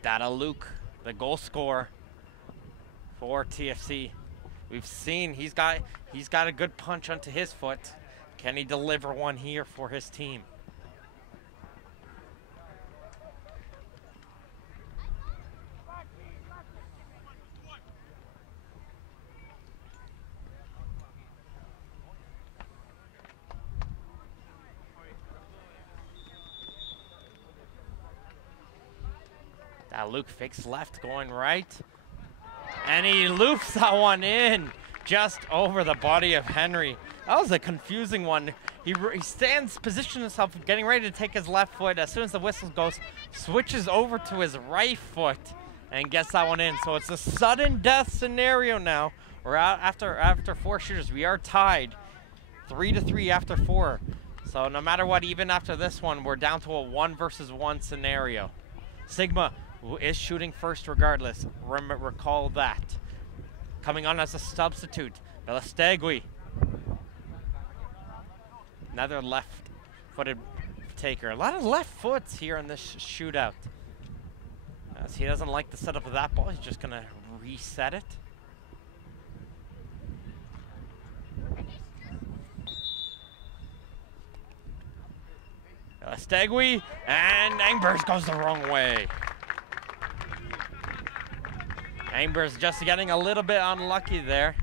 Data Luke, the goal scorer for TFC. We've seen he's got a good punch onto his foot. Can he deliver one here for his team? Luke fakes left, going right. And he loops that one in just over the body of Henry. That was a confusing one. He stands, positions himself, getting ready to take his left foot. As soon as the whistle goes, switches over to his right foot and gets that one in. So it's a sudden death scenario now. We're out after 4 shooters. We are tied 3-3 after 4. So no matter what, even after this one, we're down to a 1 versus 1 scenario. Sigma is shooting first regardless. Recall that. Coming on as a substitute, Velastegui. Another left-footed taker. A lot of left foots here in this shootout. As he doesn't like the setup of that ball, he's just gonna reset it. Velastegui, and Engbers goes the wrong way. Engbers just getting a little bit unlucky there.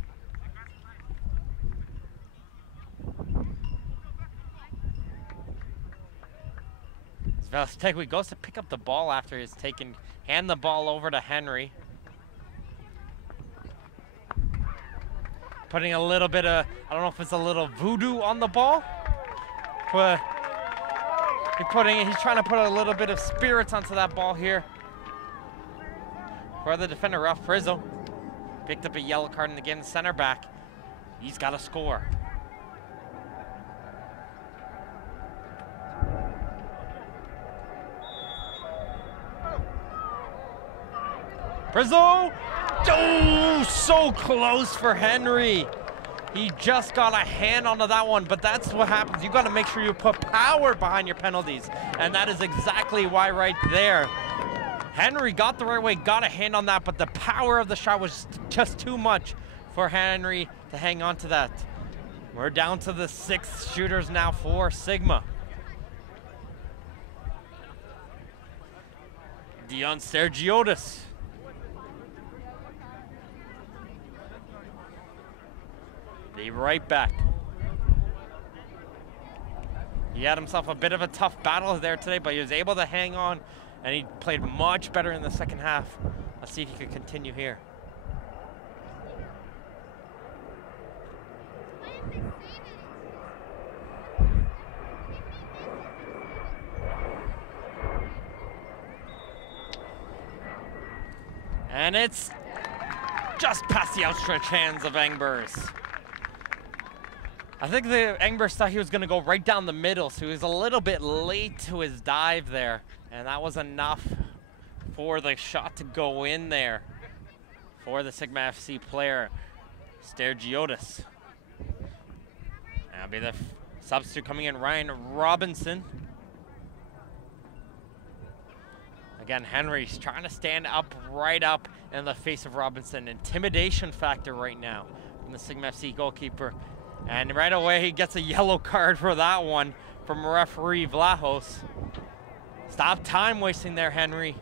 Velastegui goes to pick up the ball after he's hand the ball over to Henry. Putting a little bit of, I don't know if it's a little voodoo on the ball, but he's trying to put a little bit of spirits onto that ball here. For the defender, Ralph Frizzo. Picked up a yellow card, and again, center back. He's got to score. Frizzo! Oh, so close for Henry. He just got a hand onto that one, but that's what happens. You got to make sure you put power behind your penalties, and that is exactly why right there. Henry got the right way, got a hand on that, but the power of the shot was just too much for Henry to hang on to that. We're down to the 6 shooters now for Sigma. Dion Sergiotis. The right back. He had himself a bit of a tough battle there today, but he was able to hang on, and he played much better in the second half. Let's see if he could continue here. And it's just past the outstretched hands of Engbers. I think the Engbers thought he was going to go right down the middle, so he was a little bit late to his dive there. And that was enough for the shot to go in there for the Sigma FC player, Stergiotis. That'll be the substitute coming in, Ryan Robinson. Again, Henry's trying to stand up, right up in the face of Robinson. Intimidation factor right now from the Sigma FC goalkeeper. And right away, he gets a yellow card for that one from referee Vlahos. Stop time wasting there, Henry.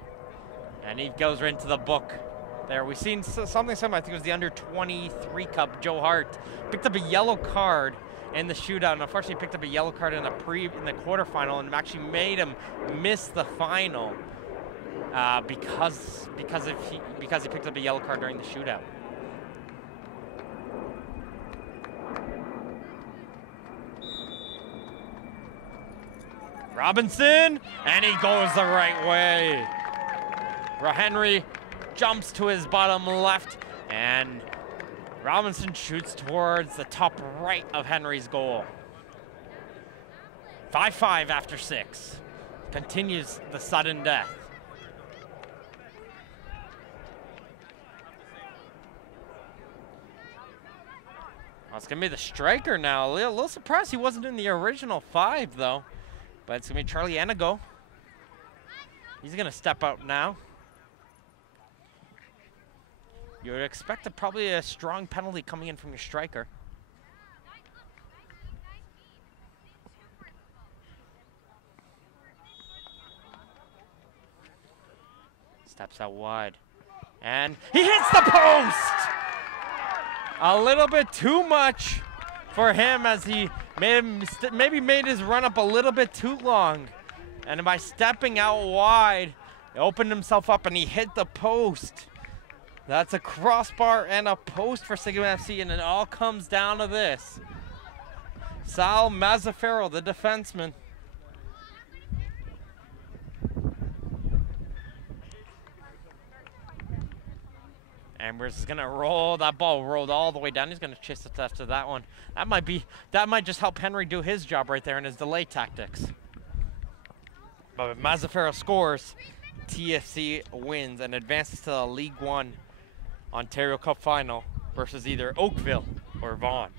And he goes right into the book there. We've seen something similar. I think it was the under-23 Cup. Joe Hart picked up a yellow card in the shootout, and unfortunately picked up a yellow card in the quarterfinal, and actually made him miss the final because he picked up a yellow card during the shootout. Robinson, and he goes the right way. Henry jumps to his bottom left, and Robinson shoots towards the top right of Henry's goal. 5-5 after 6. Continues the sudden death. Well, it's going to be the striker now. A little surprised he wasn't in the original 5, though. But it's going to be Charlie Enigo. He's going to step out now. You would expect probably a strong penalty coming in from your striker. Steps out wide. And he hits the post! A little bit too much for him, as he maybe made his run up a little bit too long. And by stepping out wide, he opened himself up and he hit the post. That's a crossbar and a post for Sigma FC, and it all comes down to this. Sal Mazzaferro, the defenseman. Ambers is gonna roll that ball, rolled all the way down. He's gonna chase it after that one. That might just help Henry do his job right there in his delay tactics. But if Mazzaferro scores, TFC wins and advances to the League One Ontario Cup final versus either Oakville or Vaughan.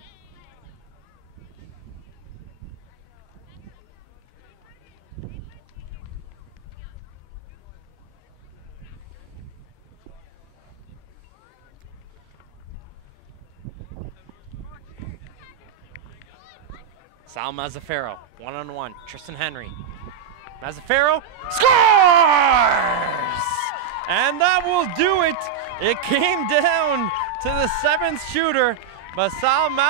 Sal Mazzaferro, one-on-one, Tristan Henry. Mazzaferro scores! And that will do it. It came down to the 7th shooter, but Sal